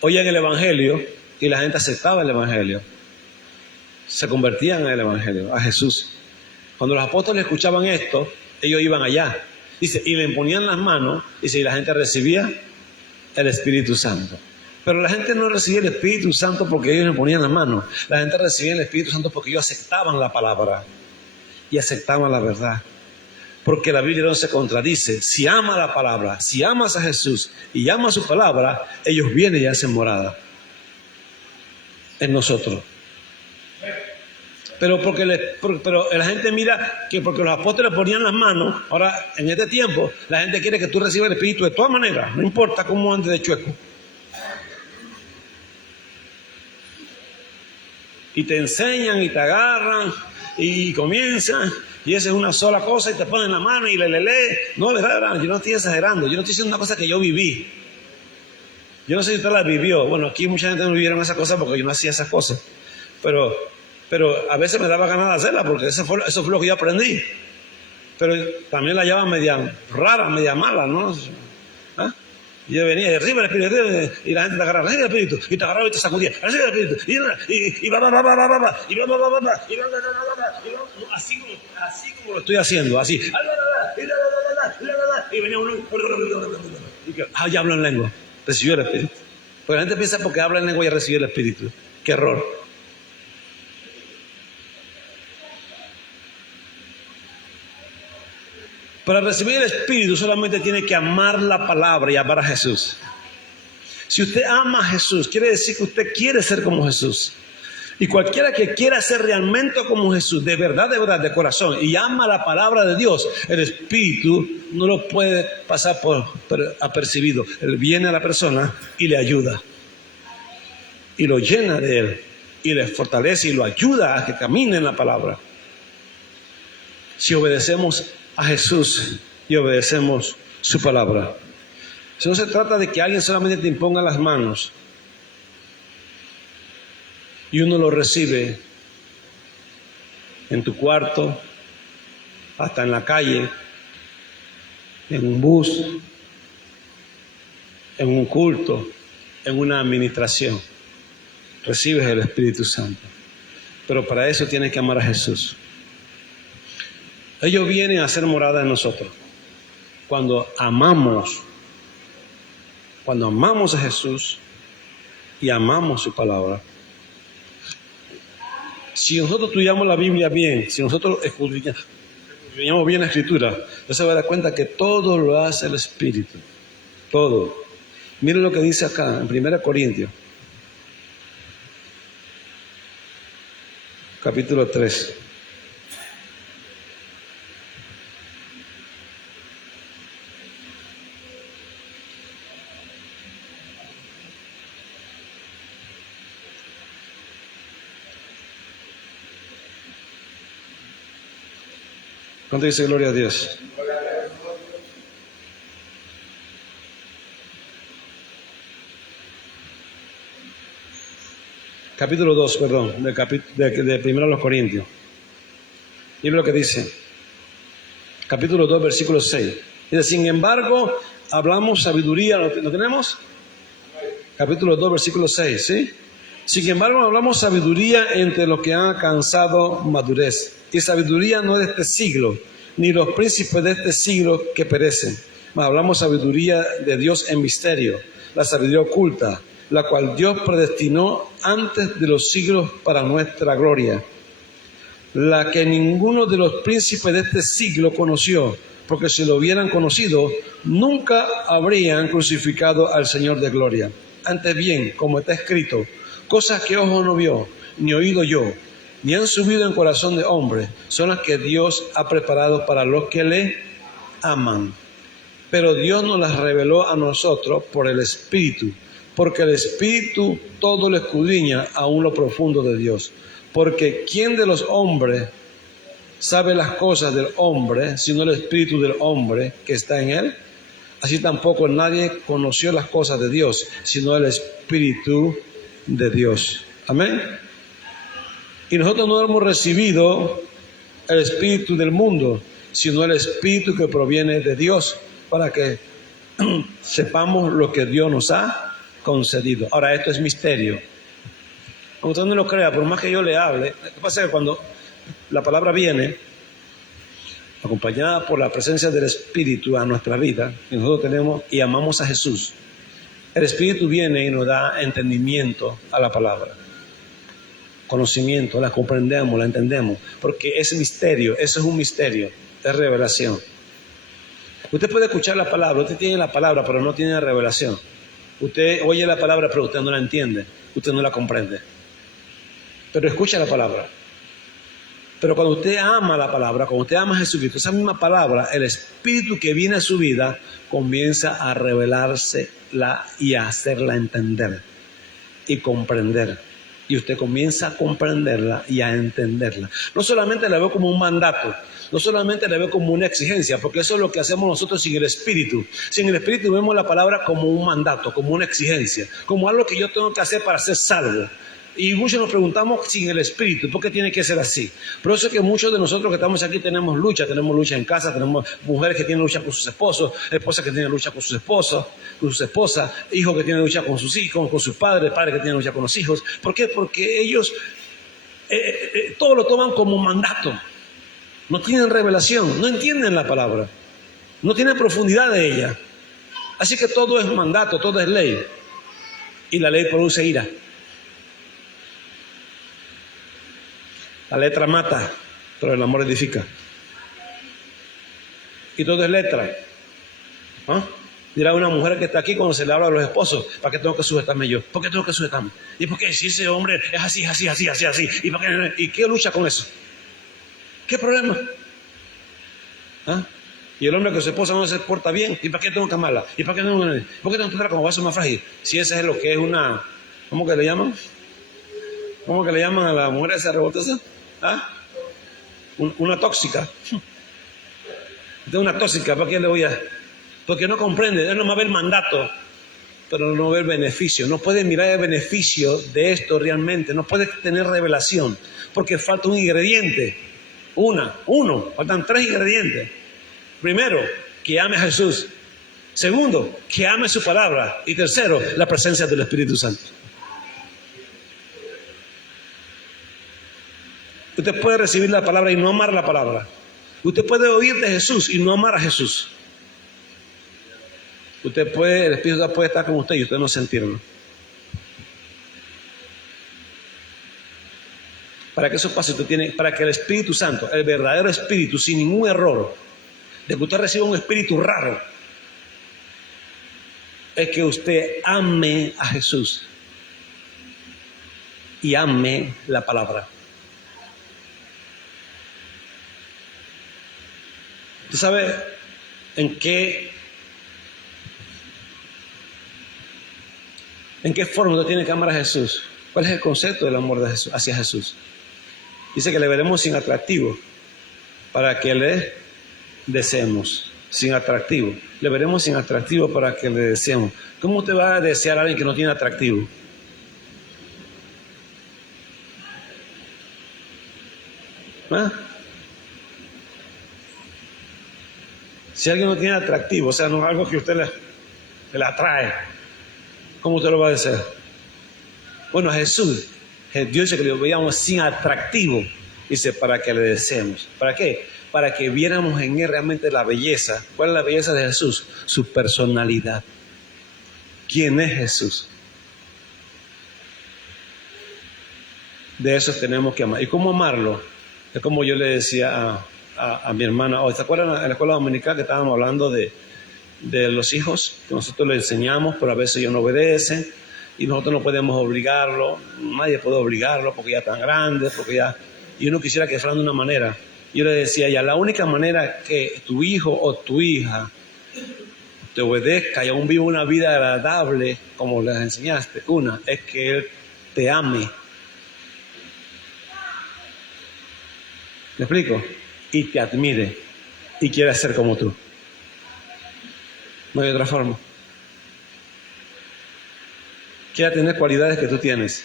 oían el Evangelio y la gente aceptaba el Evangelio. Se convertían en el Evangelio, a Jesús. Cuando los apóstoles escuchaban esto, ellos iban allá. Dice, y le imponían las manos, dice, y la gente recibía el Espíritu Santo. Pero la gente no recibía el Espíritu Santo porque ellos le ponían las manos. La gente recibía el Espíritu Santo porque ellos aceptaban la palabra y aceptaban la verdad. Porque la Biblia no se contradice. Si ama la palabra, si amas a Jesús y amas su palabra, ellos vienen y hacen morada en nosotros. Pero pero la gente mira que porque los apóstoles ponían las manos, ahora en este tiempo la gente quiere que tú recibas el Espíritu de todas maneras, no importa cómo andes de chueco. Y te enseñan y te agarran y comienzan, y esa es una sola cosa, y te ponen la mano y le. No, verdad, yo no estoy exagerando, yo no estoy diciendo una cosa que yo viví. Yo no sé si usted la vivió. Bueno, aquí mucha gente no vivieron esas cosas porque yo no hacía esas cosas. Pero a veces me daba ganas de hacerla porque eso fue lo que yo aprendí. Pero también la llevaba media rara, media mala, ¿no? ¿Ah? Y yo venía y recibe el Espíritu, y la gente te agarraba, recibe el Espíritu, y te agarraba y te sacudía, recibe el Espíritu, así como lo estoy haciendo, así. Y venía uno, y ya hablo en lengua, recibió el Espíritu. Porque la gente piensa porque habla en lengua ya recibió el Espíritu. Qué error. Para recibir el Espíritu solamente tiene que amar la palabra y amar a Jesús. Si usted ama a Jesús, quiere decir que usted quiere ser como Jesús. Y cualquiera que quiera ser realmente como Jesús, de verdad, de corazón, y ama la palabra de Dios, el Espíritu no lo puede pasar por apercibido. Él viene a la persona y le ayuda. Y lo llena de Él. Y le fortalece y lo ayuda a que camine en la palabra. Si obedecemos a Jesús y obedecemos su palabra. Si no se trata de que alguien solamente te imponga las manos y uno lo recibe en tu cuarto, hasta en la calle, en un bus, en un culto, en una administración. Recibes el Espíritu Santo. Pero para eso tienes que amar a Jesús. Ellos vienen a hacer morada en nosotros. Cuando amamos a Jesús y amamos su palabra. Si nosotros estudiamos la Biblia bien, si nosotros escudriñamos bien la Escritura, usted se va a dar cuenta que todo lo hace el Espíritu. Todo. Miren lo que dice acá en 1 Corintios, capítulo 3. ¿Cuánto dice gloria a Dios? Capítulo 2, perdón, de 1 Corintios. Y lo que dice. Capítulo 2, versículo 6. Dice, sin embargo, hablamos sabiduría. ¿Lo tenemos? Capítulo 2, versículo 6, ¿sí? Sin embargo, hablamos sabiduría entre los que han alcanzado madurez. Y sabiduría no es de este siglo, ni los príncipes de este siglo que perecen. Mas hablamos sabiduría de Dios en misterio, la sabiduría oculta, la cual Dios predestinó antes de los siglos para nuestra gloria, la que ninguno de los príncipes de este siglo conoció, porque si lo hubieran conocido, nunca habrían crucificado al Señor de gloria. Antes bien, como está escrito, cosas que ojo no vio, ni oído yo, ni han subido en corazón de hombre, son las que Dios ha preparado para los que le aman. Pero Dios nos las reveló a nosotros por el Espíritu, porque el Espíritu todo lo escudriña aún lo profundo de Dios. Porque ¿quién de los hombres sabe las cosas del hombre, sino el Espíritu del hombre que está en él? Así tampoco nadie conoció las cosas de Dios, sino el Espíritu de Dios. Amén. Y nosotros no hemos recibido el espíritu del mundo, sino el espíritu que proviene de Dios, para que sepamos lo que Dios nos ha concedido. Ahora, esto es misterio. Aunque usted no lo crea, por más que yo le hable, lo que pasa es que cuando la palabra viene, acompañada por la presencia del Espíritu a nuestra vida, y nosotros tenemos y amamos a Jesús, el Espíritu viene y nos da entendimiento a la palabra. Conocimiento, la comprendemos, la entendemos, porque es misterio, eso es un misterio, es revelación. Usted puede escuchar la palabra, usted tiene la palabra, pero no tiene la revelación. Usted oye la palabra, pero usted no la entiende, usted no la comprende. Pero escucha la palabra. Pero cuando usted ama la palabra, cuando usted ama a Jesucristo, esa misma palabra, el Espíritu que viene a su vida, comienza a revelársela y a hacerla entender y comprender. Y usted comienza a comprenderla y a entenderla. No solamente la veo como un mandato, no solamente la veo como una exigencia, porque eso es lo que hacemos nosotros sin el Espíritu. Sin el Espíritu vemos la palabra como un mandato, como una exigencia, como algo que yo tengo que hacer para ser salvo. Y muchos nos preguntamos sin el Espíritu, ¿por qué tiene que ser así? Por eso es que muchos de nosotros que estamos aquí tenemos lucha en casa, tenemos mujeres que tienen lucha con sus esposos, esposas que tienen lucha con sus esposos, con sus esposas, hijos que tienen lucha con sus hijos, con sus padres que tienen lucha con los hijos. ¿Por qué? Porque ellos todo lo toman como mandato, no tienen revelación, no entienden la palabra, no tienen profundidad de ella. Así que todo es mandato, todo es ley, y la ley produce ira. La letra mata, pero el amor edifica. Y todo es letra. ¿Ah? Dirá una mujer que está aquí cuando se le habla a los esposos, ¿para qué tengo que sujetarme yo? ¿Por qué tengo que sujetarme? ¿Y por qué si ese hombre es así, así, así, así, así? ¿Y qué lucha con eso? ¿Qué problema? ¿Ah? Y el hombre que su esposa no se porta bien, ¿y para qué tengo que amarla? ¿Y para qué tengo que tratar como vaso más frágil? Si ese es lo que es una, ¿cómo que le llaman? ¿Cómo que le llaman a la mujer esa revoltosa? ¿Ah? Una tóxica. De una tóxica, ¿para qué le voy a...? Porque no comprende, él no va a ver el mandato, pero no ve el beneficio. No puede mirar el beneficio de esto realmente, no puede tener revelación, porque falta un ingrediente. Faltan 3 ingredientes. Primero, que ame a Jesús. Segundo, que ame su palabra. Y tercero, la presencia del Espíritu Santo. Usted puede recibir la palabra y no amar la palabra. Usted puede oír de Jesús y no amar a Jesús. El Espíritu Santo puede estar con usted y usted no sentirlo. Para que eso pase, para que el Espíritu Santo, el verdadero Espíritu, sin ningún error, de que usted reciba un espíritu raro, es que usted ame a Jesús y ame la palabra. ¿Usted sabe en qué forma usted tiene que amar a Jesús? ¿Cuál es el concepto del amor de Jesús, hacia Jesús? Dice que le veremos sin atractivo para que le deseemos. Sin atractivo. Le veremos sin atractivo para que le deseemos. ¿Cómo usted va a desear a alguien que no tiene atractivo? ¿Ah? Si alguien no tiene atractivo, o sea, no es algo que usted le atrae, ¿cómo usted lo va a desear? Bueno, Jesús, Dios dice que lo veíamos sin atractivo, dice, para que le deseemos. ¿Para qué? Para que viéramos en él realmente la belleza. ¿Cuál es la belleza de Jesús? Su personalidad. ¿Quién es Jesús? De eso tenemos que amar. ¿Y cómo amarlo? Es como yo le decía a mi hermana, ¿se acuerdan en la escuela dominical que estábamos hablando de los hijos? Que nosotros les enseñamos, pero a veces ellos no obedecen y nosotros no podemos obligarlo. Nadie puede obligarlo porque ya están grandes, y uno quisiera que fueran de una manera. Yo le decía ya, la única manera que tu hijo o tu hija te obedezca y aún viva una vida agradable, como les enseñaste, es que él te ame. ¿Me explico? Y te admire y quiera ser como tú. No hay otra forma. Quiera tener cualidades que tú tienes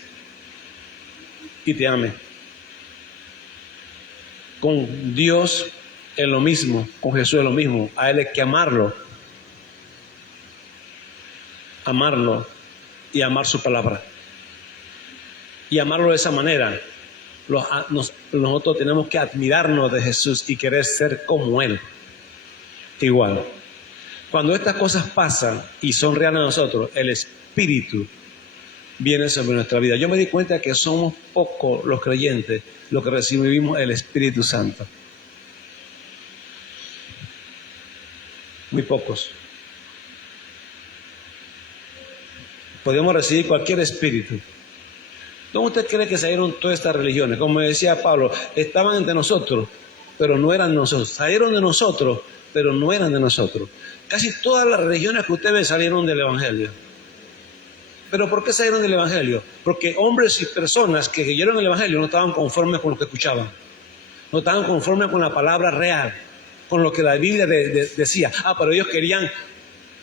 y te ame. Con Dios es lo mismo, con Jesús es lo mismo. A Él hay que amarlo y amar su palabra. Y amarlo de esa manera. Nosotros tenemos que admirarnos de Jesús y querer ser como Él. Igual. Cuando estas cosas pasan y son reales a nosotros, el Espíritu viene sobre nuestra vida. Yo me di cuenta que somos pocos los creyentes los que recibimos el Espíritu Santo. Muy pocos. Podemos recibir cualquier espíritu. ¿Dónde usted cree que salieron todas estas religiones? Como decía Pablo, estaban entre nosotros, pero no eran nosotros. Salieron de nosotros, pero no eran de nosotros. Casi todas las religiones que usted ve salieron del Evangelio. ¿Pero por qué salieron del Evangelio? Porque hombres y personas que creyeron el Evangelio no estaban conformes con lo que escuchaban. No estaban conformes con la palabra real, con lo que la Biblia decía. Pero ellos querían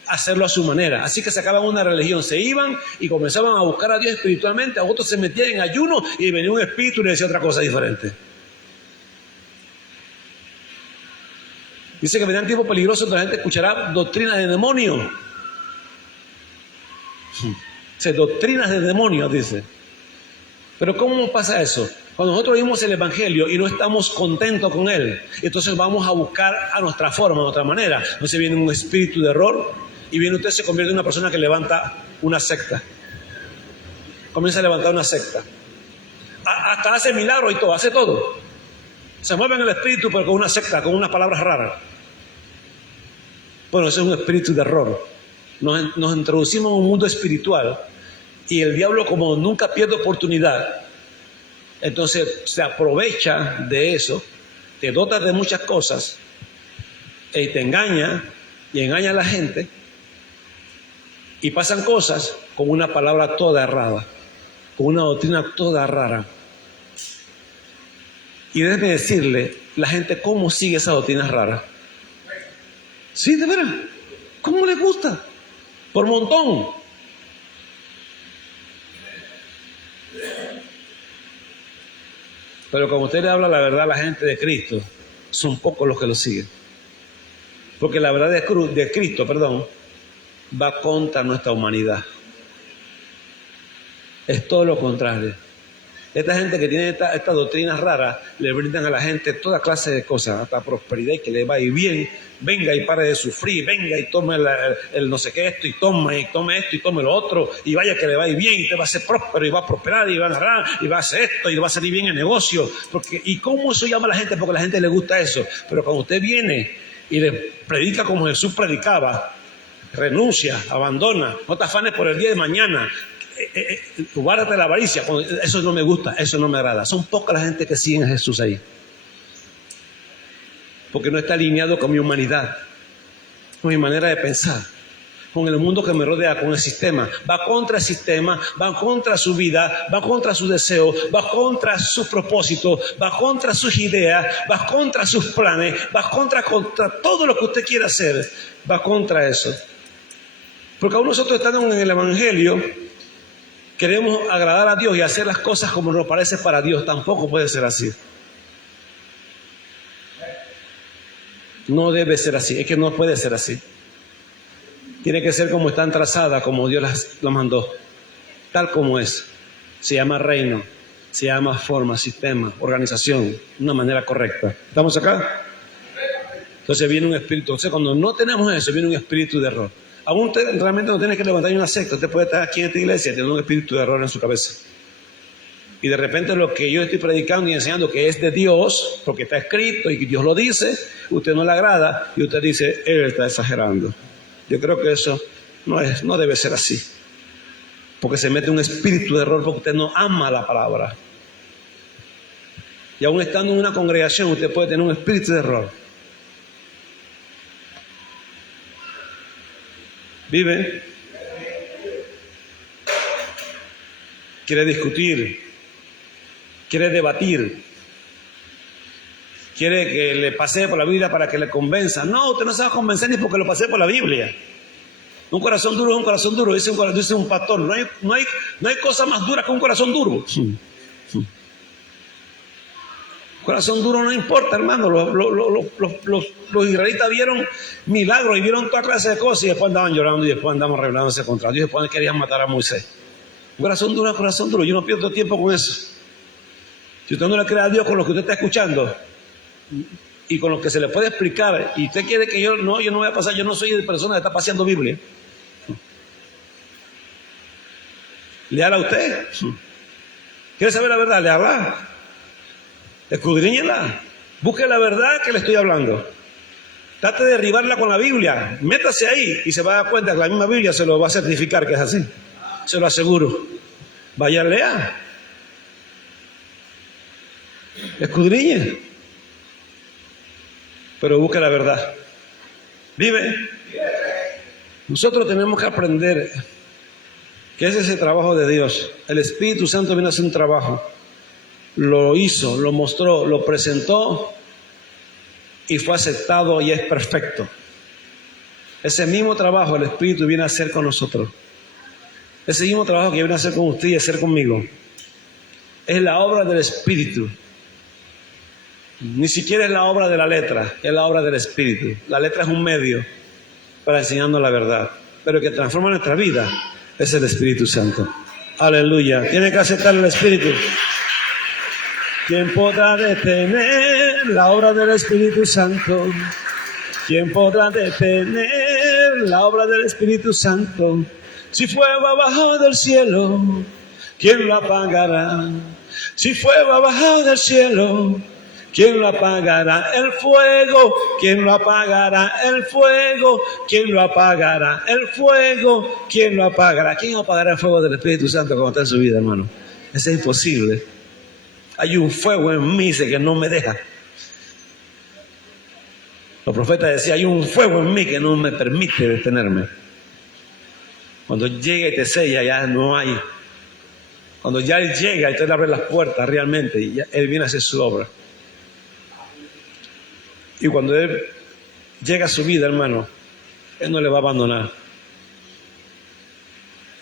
hacerlo a su manera. Así que sacaban una religión, se iban y comenzaban a buscar a Dios espiritualmente. A otros se metían en ayuno y venía un espíritu y le decía otra cosa diferente. Dice que vendrán tiempos peligrosos donde la gente escuchará doctrinas de demonios. Doctrinas de demonios, dice. Pero ¿cómo pasa eso? Cuando nosotros oímos el Evangelio y no estamos contentos con él, entonces vamos a buscar a nuestra forma, a nuestra manera. Entonces viene un espíritu de error y viene usted, se convierte en una persona que levanta una secta. Comienza a levantar una secta. Hasta hace milagros y todo, hace todo. Se mueve en el espíritu, pero con una secta, con unas palabras raras. Bueno, ese es un espíritu de error. nos introducimos en un mundo espiritual y el diablo, como nunca pierde oportunidad, entonces se aprovecha de eso, te dota de muchas cosas y te engaña y engaña a la gente y pasan cosas con una palabra toda errada, con una doctrina toda rara. Y déjeme decirle, la gente cómo sigue esa doctrina rara. Sí, de veras, ¿cómo les gusta? Por montón. Pero como usted le habla la verdad a la gente de Cristo, son pocos los que lo siguen. Porque la verdad de Cristo, va contra nuestra humanidad. Es todo lo contrario. Esta gente que tiene estas doctrinas raras le brindan a la gente toda clase de cosas, hasta prosperidad y que le va a ir bien. Venga y pare de sufrir, venga y tome el no sé qué esto y tome esto y tome lo otro y vaya que le va a ir bien y te va a ser próspero y va a prosperar y va a ganar y va a hacer esto y le va a salir bien el negocio. ¿Y cómo eso llama a la gente? Porque a la gente le gusta eso. Pero cuando usted viene y le predica como Jesús predicaba, renuncia, abandona, no te afanes por el día de mañana, guárdate la avaricia, eso no me gusta, eso no me agrada. Son pocas la gente que sigue a Jesús ahí, porque no está alineado con mi humanidad, con mi manera de pensar, con el mundo que me rodea, con el sistema. Va contra el sistema, va contra su vida, va contra sus deseos, va contra sus propósitos, va contra sus ideas, va contra sus planes, va contra todo lo que usted quiera hacer, va contra eso. Porque aún nosotros estamos en el Evangelio, queremos agradar a Dios y hacer las cosas como nos parece para Dios. Tampoco puede ser así. No debe ser así, es que no puede ser así. Tiene que ser como están trazadas, como Dios las mandó, tal como es. Se llama reino, se llama forma, sistema, organización, una manera correcta. ¿Estamos acá? Entonces viene un espíritu. Entonces cuando no tenemos eso, viene un espíritu de error. Aún usted realmente no tiene que levantar una secta. Usted puede estar aquí en esta iglesia y tener un espíritu de error en su cabeza. Y de repente lo que yo estoy predicando y enseñando que es de Dios, porque está escrito y Dios lo dice, usted no le agrada y usted dice, él está exagerando. Yo creo que eso no debe ser así. Porque se mete un espíritu de error porque usted no ama la palabra. Y aún estando en una congregación, usted puede tener un espíritu de error. Vive, quiere discutir, quiere debatir, quiere que le pase por la Biblia para que le convenza. No, usted no se va a convencer ni porque lo pasé por la Biblia. Un corazón duro es un corazón duro, dice un pastor. No hay cosa más dura que un corazón duro. Corazón duro no importa, hermano. Los israelitas vieron milagros y vieron toda clase de cosas y después andaban llorando y después andaban rebelándose contra Dios y después querían matar a Moisés. Corazón duro es corazón duro. Yo no pierdo tiempo con eso. Si usted no le cree a Dios con lo que usted está escuchando y con lo que se le puede explicar y usted quiere que yo no voy a pasar, yo no soy de persona que está paseando Biblia. Léala a usted. ¿Quiere saber la verdad? Léala. Escudriñela, busque la verdad que le estoy hablando. Trate de derribarla con la Biblia, métase ahí y se va a dar cuenta que la misma Biblia se lo va a certificar que es así. Se lo aseguro. Vaya, lea. Escudriñe. Pero busque la verdad. Vive. Nosotros tenemos que aprender que ese es el trabajo de Dios. El Espíritu Santo viene a hacer un trabajo. Lo hizo, lo mostró, lo presentó y fue aceptado y es perfecto. Ese mismo trabajo el Espíritu viene a hacer con nosotros. Ese mismo trabajo que viene a hacer con usted y a hacer conmigo. Es la obra del Espíritu. Ni siquiera es la obra de la letra, es la obra del Espíritu. La letra es un medio para enseñarnos la verdad. Pero el que transforma nuestra vida es el Espíritu Santo. Aleluya. Tiene que aceptar el Espíritu. ¿Quién podrá detener la obra del Espíritu Santo? ¿Quién podrá detener la obra del Espíritu Santo? Si fuego abajo del cielo, ¿quién lo apagará? Si fuego abajo del cielo, ¿Quién lo apagará? El fuego. ¿Quién lo apagará? El fuego. ¿Quién lo apagará? El fuego. ¿Quién lo apagará? ¿Quién apagará el fuego del Espíritu Santo cuando está en su vida, hermano? Eso es imposible. Hay un fuego en mí que no me deja. Los profetas decían, hay un fuego en mí que no me permite detenerme. Cuando llega y te sella, ya no hay. Cuando ya Él llega y te abre las puertas realmente, y ya Él viene a hacer su obra. Y cuando Él llega a su vida, hermano, Él no le va a abandonar.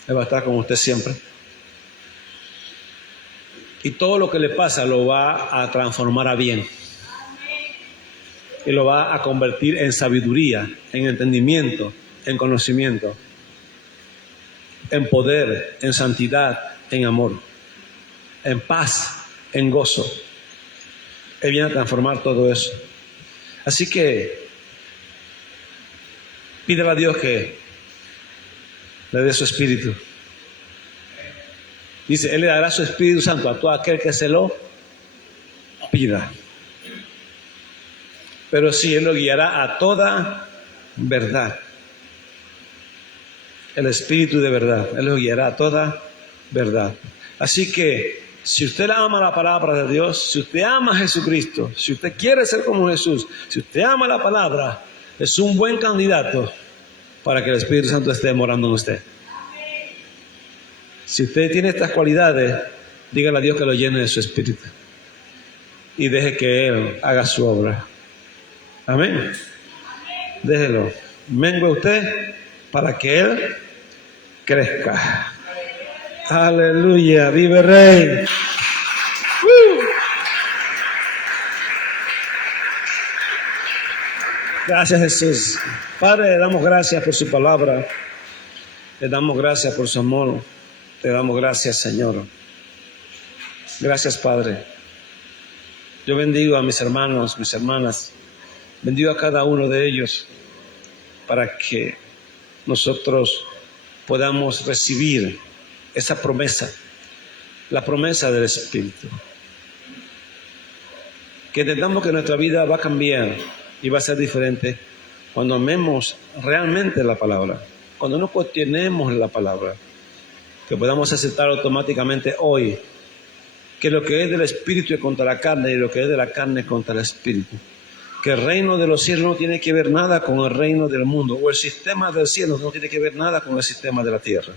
Él va a estar con usted siempre. Y todo lo que le pasa lo va a transformar a bien. Y lo va a convertir en sabiduría, en entendimiento, en conocimiento, en poder, en santidad, en amor, en paz, en gozo. Él viene a transformar todo eso. Así que pídele a Dios que le dé su espíritu. Dice, Él le dará su Espíritu Santo a todo aquel que se lo pida. Pero sí, Él lo guiará a toda verdad. El Espíritu de verdad, Él lo guiará a toda verdad. Así que, si usted ama la palabra de Dios, si usted ama a Jesucristo, si usted quiere ser como Jesús, si usted ama la palabra, es un buen candidato para que el Espíritu Santo esté morando en usted. Si usted tiene estas cualidades, dígale a Dios que lo llene de su Espíritu y deje que Él haga su obra. Amén. Déjelo. Mengue usted para que Él crezca. Aleluya. Vive Rey. Gracias, Jesús. Padre, le damos gracias por su palabra. Le damos gracias por su amor. Te damos gracias, Señor. Gracias, Padre. Yo bendigo a mis hermanos, mis hermanas. Bendigo a cada uno de ellos para que nosotros podamos recibir esa promesa, la promesa del Espíritu. Que entendamos que nuestra vida va a cambiar y va a ser diferente cuando amemos realmente la palabra, cuando no cuestionemos la palabra, que podamos aceptar automáticamente hoy que lo que es del Espíritu es contra la carne y lo que es de la carne es contra el Espíritu. Que el reino de los cielos no tiene que ver nada con el reino del mundo, o el sistema del cielo no tiene que ver nada con el sistema de la tierra.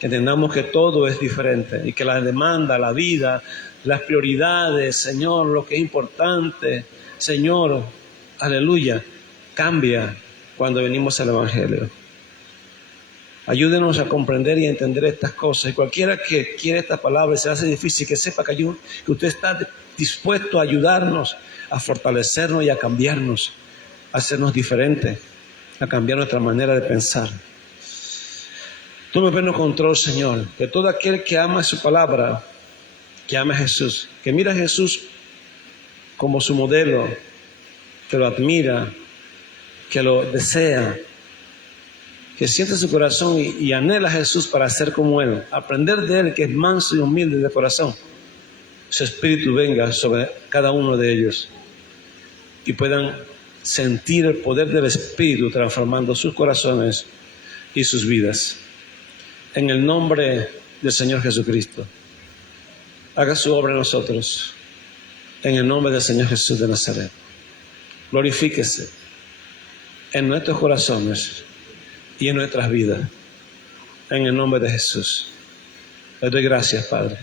Que entendamos que todo es diferente y que la demanda, la vida, las prioridades, Señor, lo que es importante, Señor, aleluya, cambia cuando venimos al Evangelio. Ayúdenos a comprender y a entender estas cosas. Y cualquiera que quiera esta palabra se hace difícil, que sepa que usted está dispuesto a ayudarnos, a fortalecernos y a cambiarnos, a hacernos diferentes, a cambiar nuestra manera de pensar. Tome pleno control, Señor, que todo aquel que ama su palabra, que ama a Jesús, que mira a Jesús como su modelo, que lo admira, que lo desea, que siente su corazón y anhela a Jesús para ser como Él, aprender de Él, que es manso y humilde de corazón. Su Espíritu venga sobre cada uno de ellos y puedan sentir el poder del Espíritu transformando sus corazones y sus vidas. En el nombre del Señor Jesucristo, haga su obra en nosotros. En el nombre del Señor Jesús de Nazaret, glorifíquese en nuestros corazones y en nuestras vidas. En el nombre de Jesús. Le doy gracias, Padre.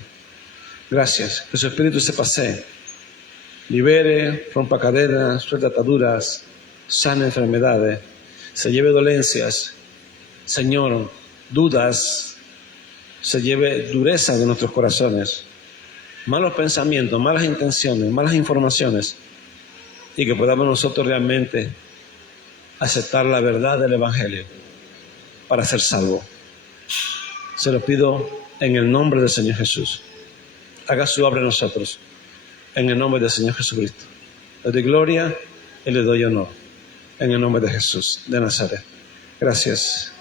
Gracias. Que su Espíritu se pasee. Libere, rompa cadenas, suelta ataduras, sana enfermedades, se lleve dolencias, Señor, dudas, se lleve dureza de nuestros corazones, malos pensamientos, malas intenciones, malas informaciones, y que podamos nosotros realmente aceptar la verdad del Evangelio para ser salvos. Se lo pido en el nombre del Señor Jesús. Haga su obra en nosotros, en el nombre del Señor Jesucristo. Le doy gloria y le doy honor, en el nombre de Jesús de Nazaret. Gracias.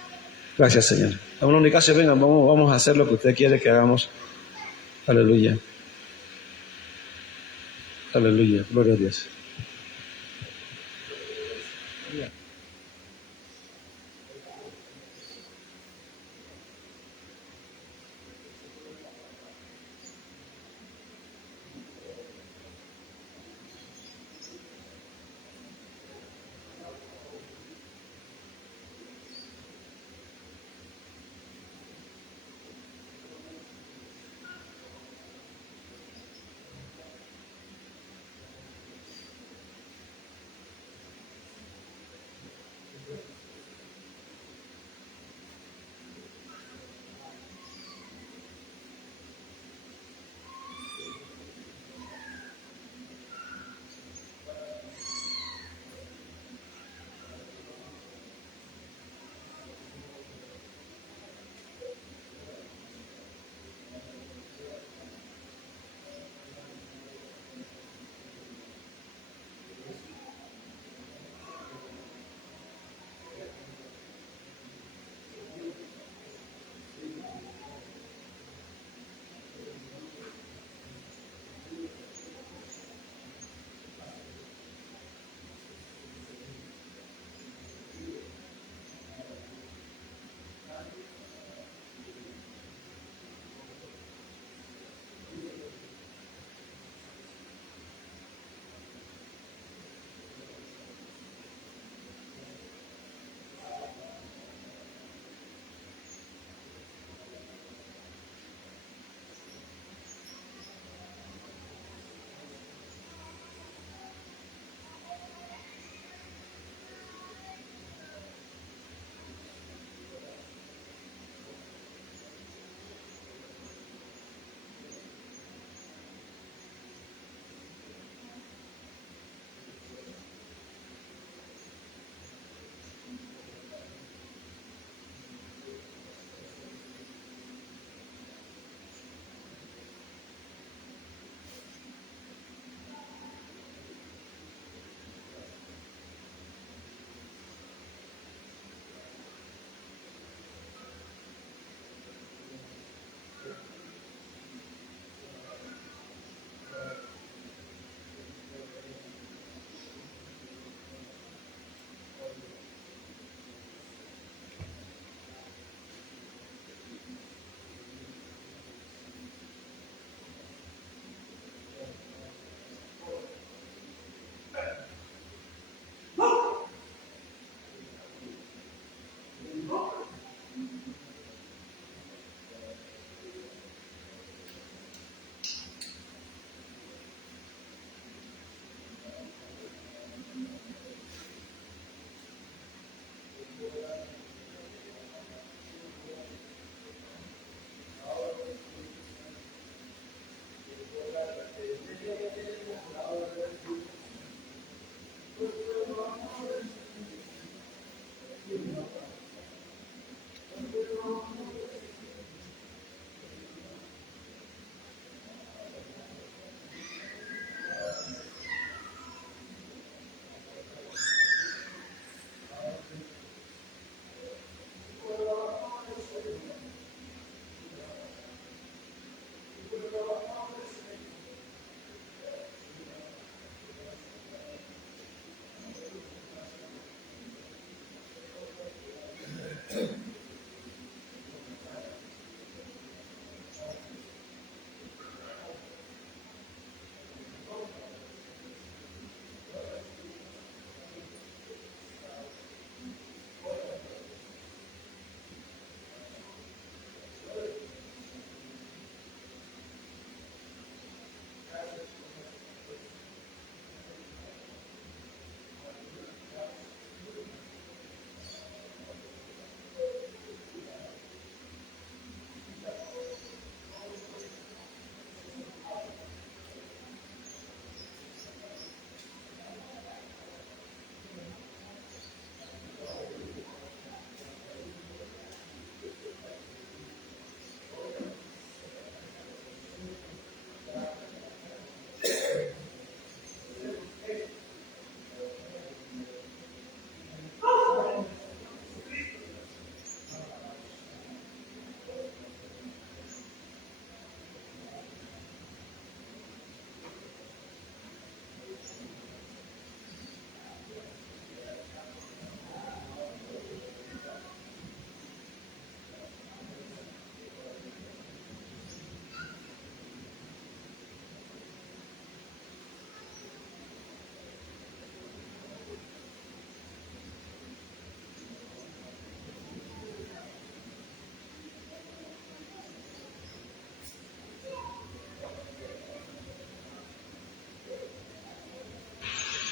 Gracias, Señor. A una única venga, vamos a hacer lo que usted quiere que hagamos. Aleluya. Aleluya, gloria a Dios.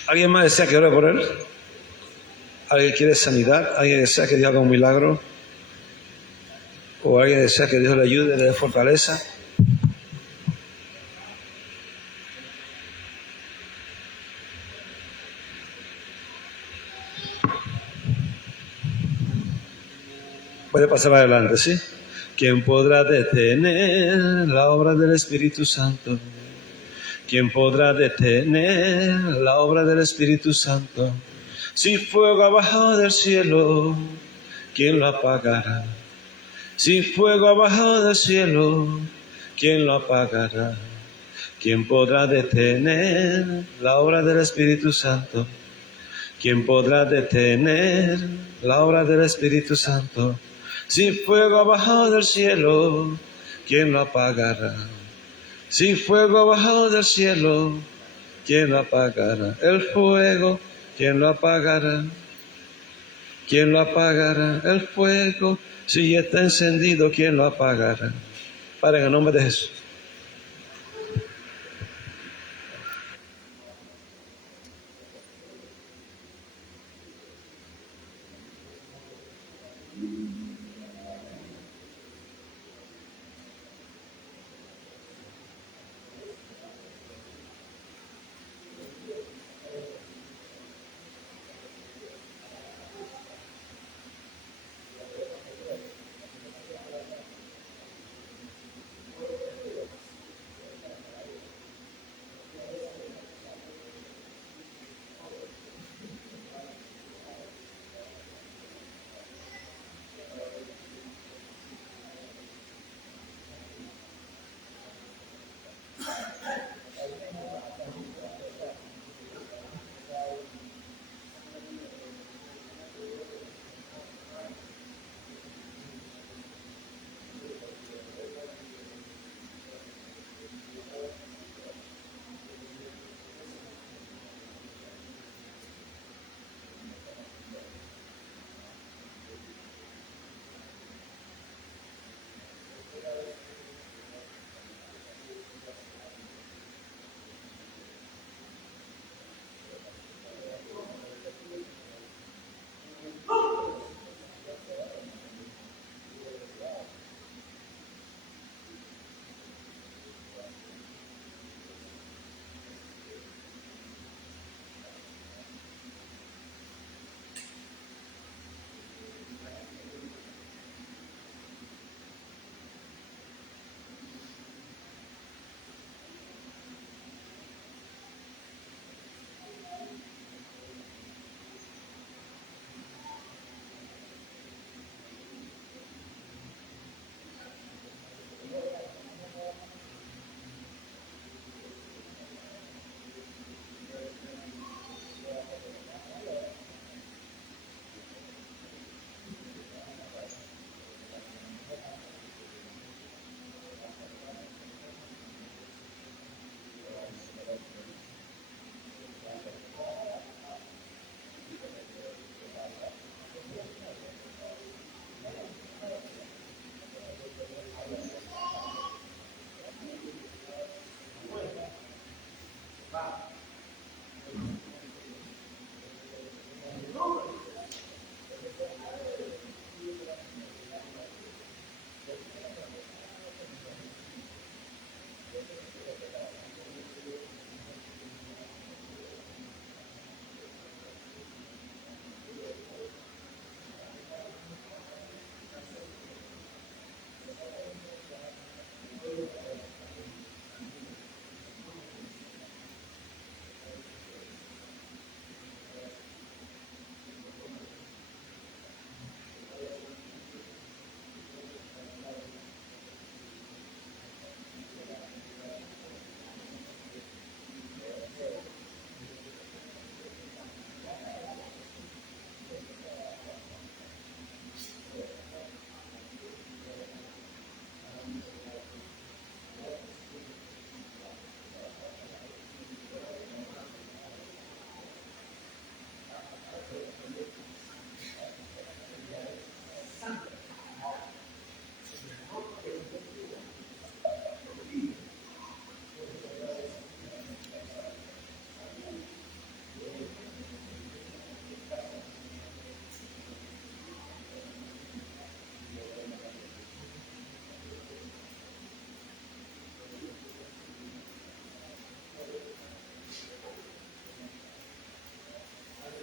¿Alguien más desea que ore por él? ¿Alguien quiere sanidad? ¿Alguien desea que Dios haga un milagro? ¿O alguien desea que Dios le ayude, le dé fortaleza? Puede pasar adelante, ¿sí? ¿Quién podrá detener la obra del Espíritu Santo? ¿Quién podrá detener la obra del Espíritu Santo? Si fuego ha bajado del cielo, ¿quién lo apagará? Si fuego ha bajado del cielo, ¿quién lo apagará? ¿Quién podrá detener la obra del Espíritu Santo? ¿Quién podrá detener la obra del Espíritu Santo? Si fuego ha bajado del cielo, ¿quién lo apagará? Si fuego ha bajado del cielo, ¿quién lo apagará? El fuego, ¿quién lo apagará? ¿Quién lo apagará? El fuego, si está encendido, ¿quién lo apagará? Padre, en el nombre de Jesús.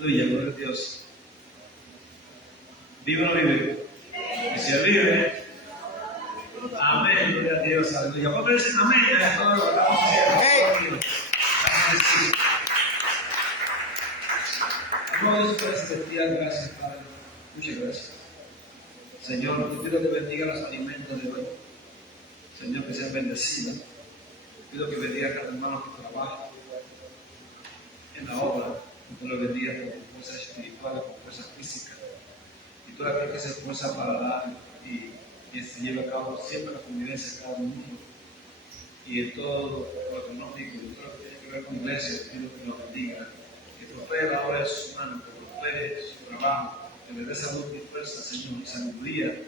Aleluya, gloria a Dios. ¿Vive o no vive? Y si él vive, amén, gloria a Dios, aleluya. ¿Cómo dicen amén? A todo lo que estamos haciendo. No, Dios, por este día, gracias, Padre. Muchas gracias. Señor, te pido que bendiga los alimentos de hoy. Señor, que sean bendecidos. Te pido que bendiga a cada hermano que trabaja en la obra. Que tú lo bendigas con fuerza espiritual, con fuerza física. Y tú la que se esfuerza para dar y se lleve a cabo siempre la convivencia de cada uno. Y en todo lo económico, y todo lo que tiene que ver con la iglesia, te pido que lo bendiga. Que prospere la obra de sus manos, que prospere su trabajo, que le dé salud y fuerza, Señor, y sabiduría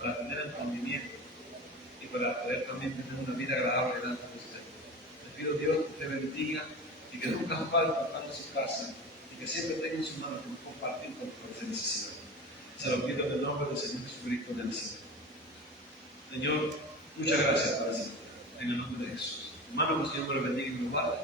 para tener entendimiento y para poder también tener una vida agradable delante de usted. Le pido, Dios, que te bendiga y que nunca falte tocando su casa y que siempre tenga en su mano que compartir con cualquier necesidad. Se lo pido en el nombre del Señor Jesucristo de Nazaret. Señor, muchas gracias, Padre Santo, en el nombre de Jesús. Hermano, que el Señor lo bendiga y lo guarde.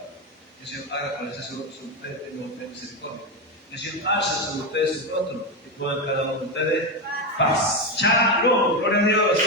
Que el Señor haga parecer sobre ustedes, tenga usted misericordia. Que el Señor alce sobre ustedes su rostro y puedan cada uno de ustedes paz. Shalom, gloria a Dios.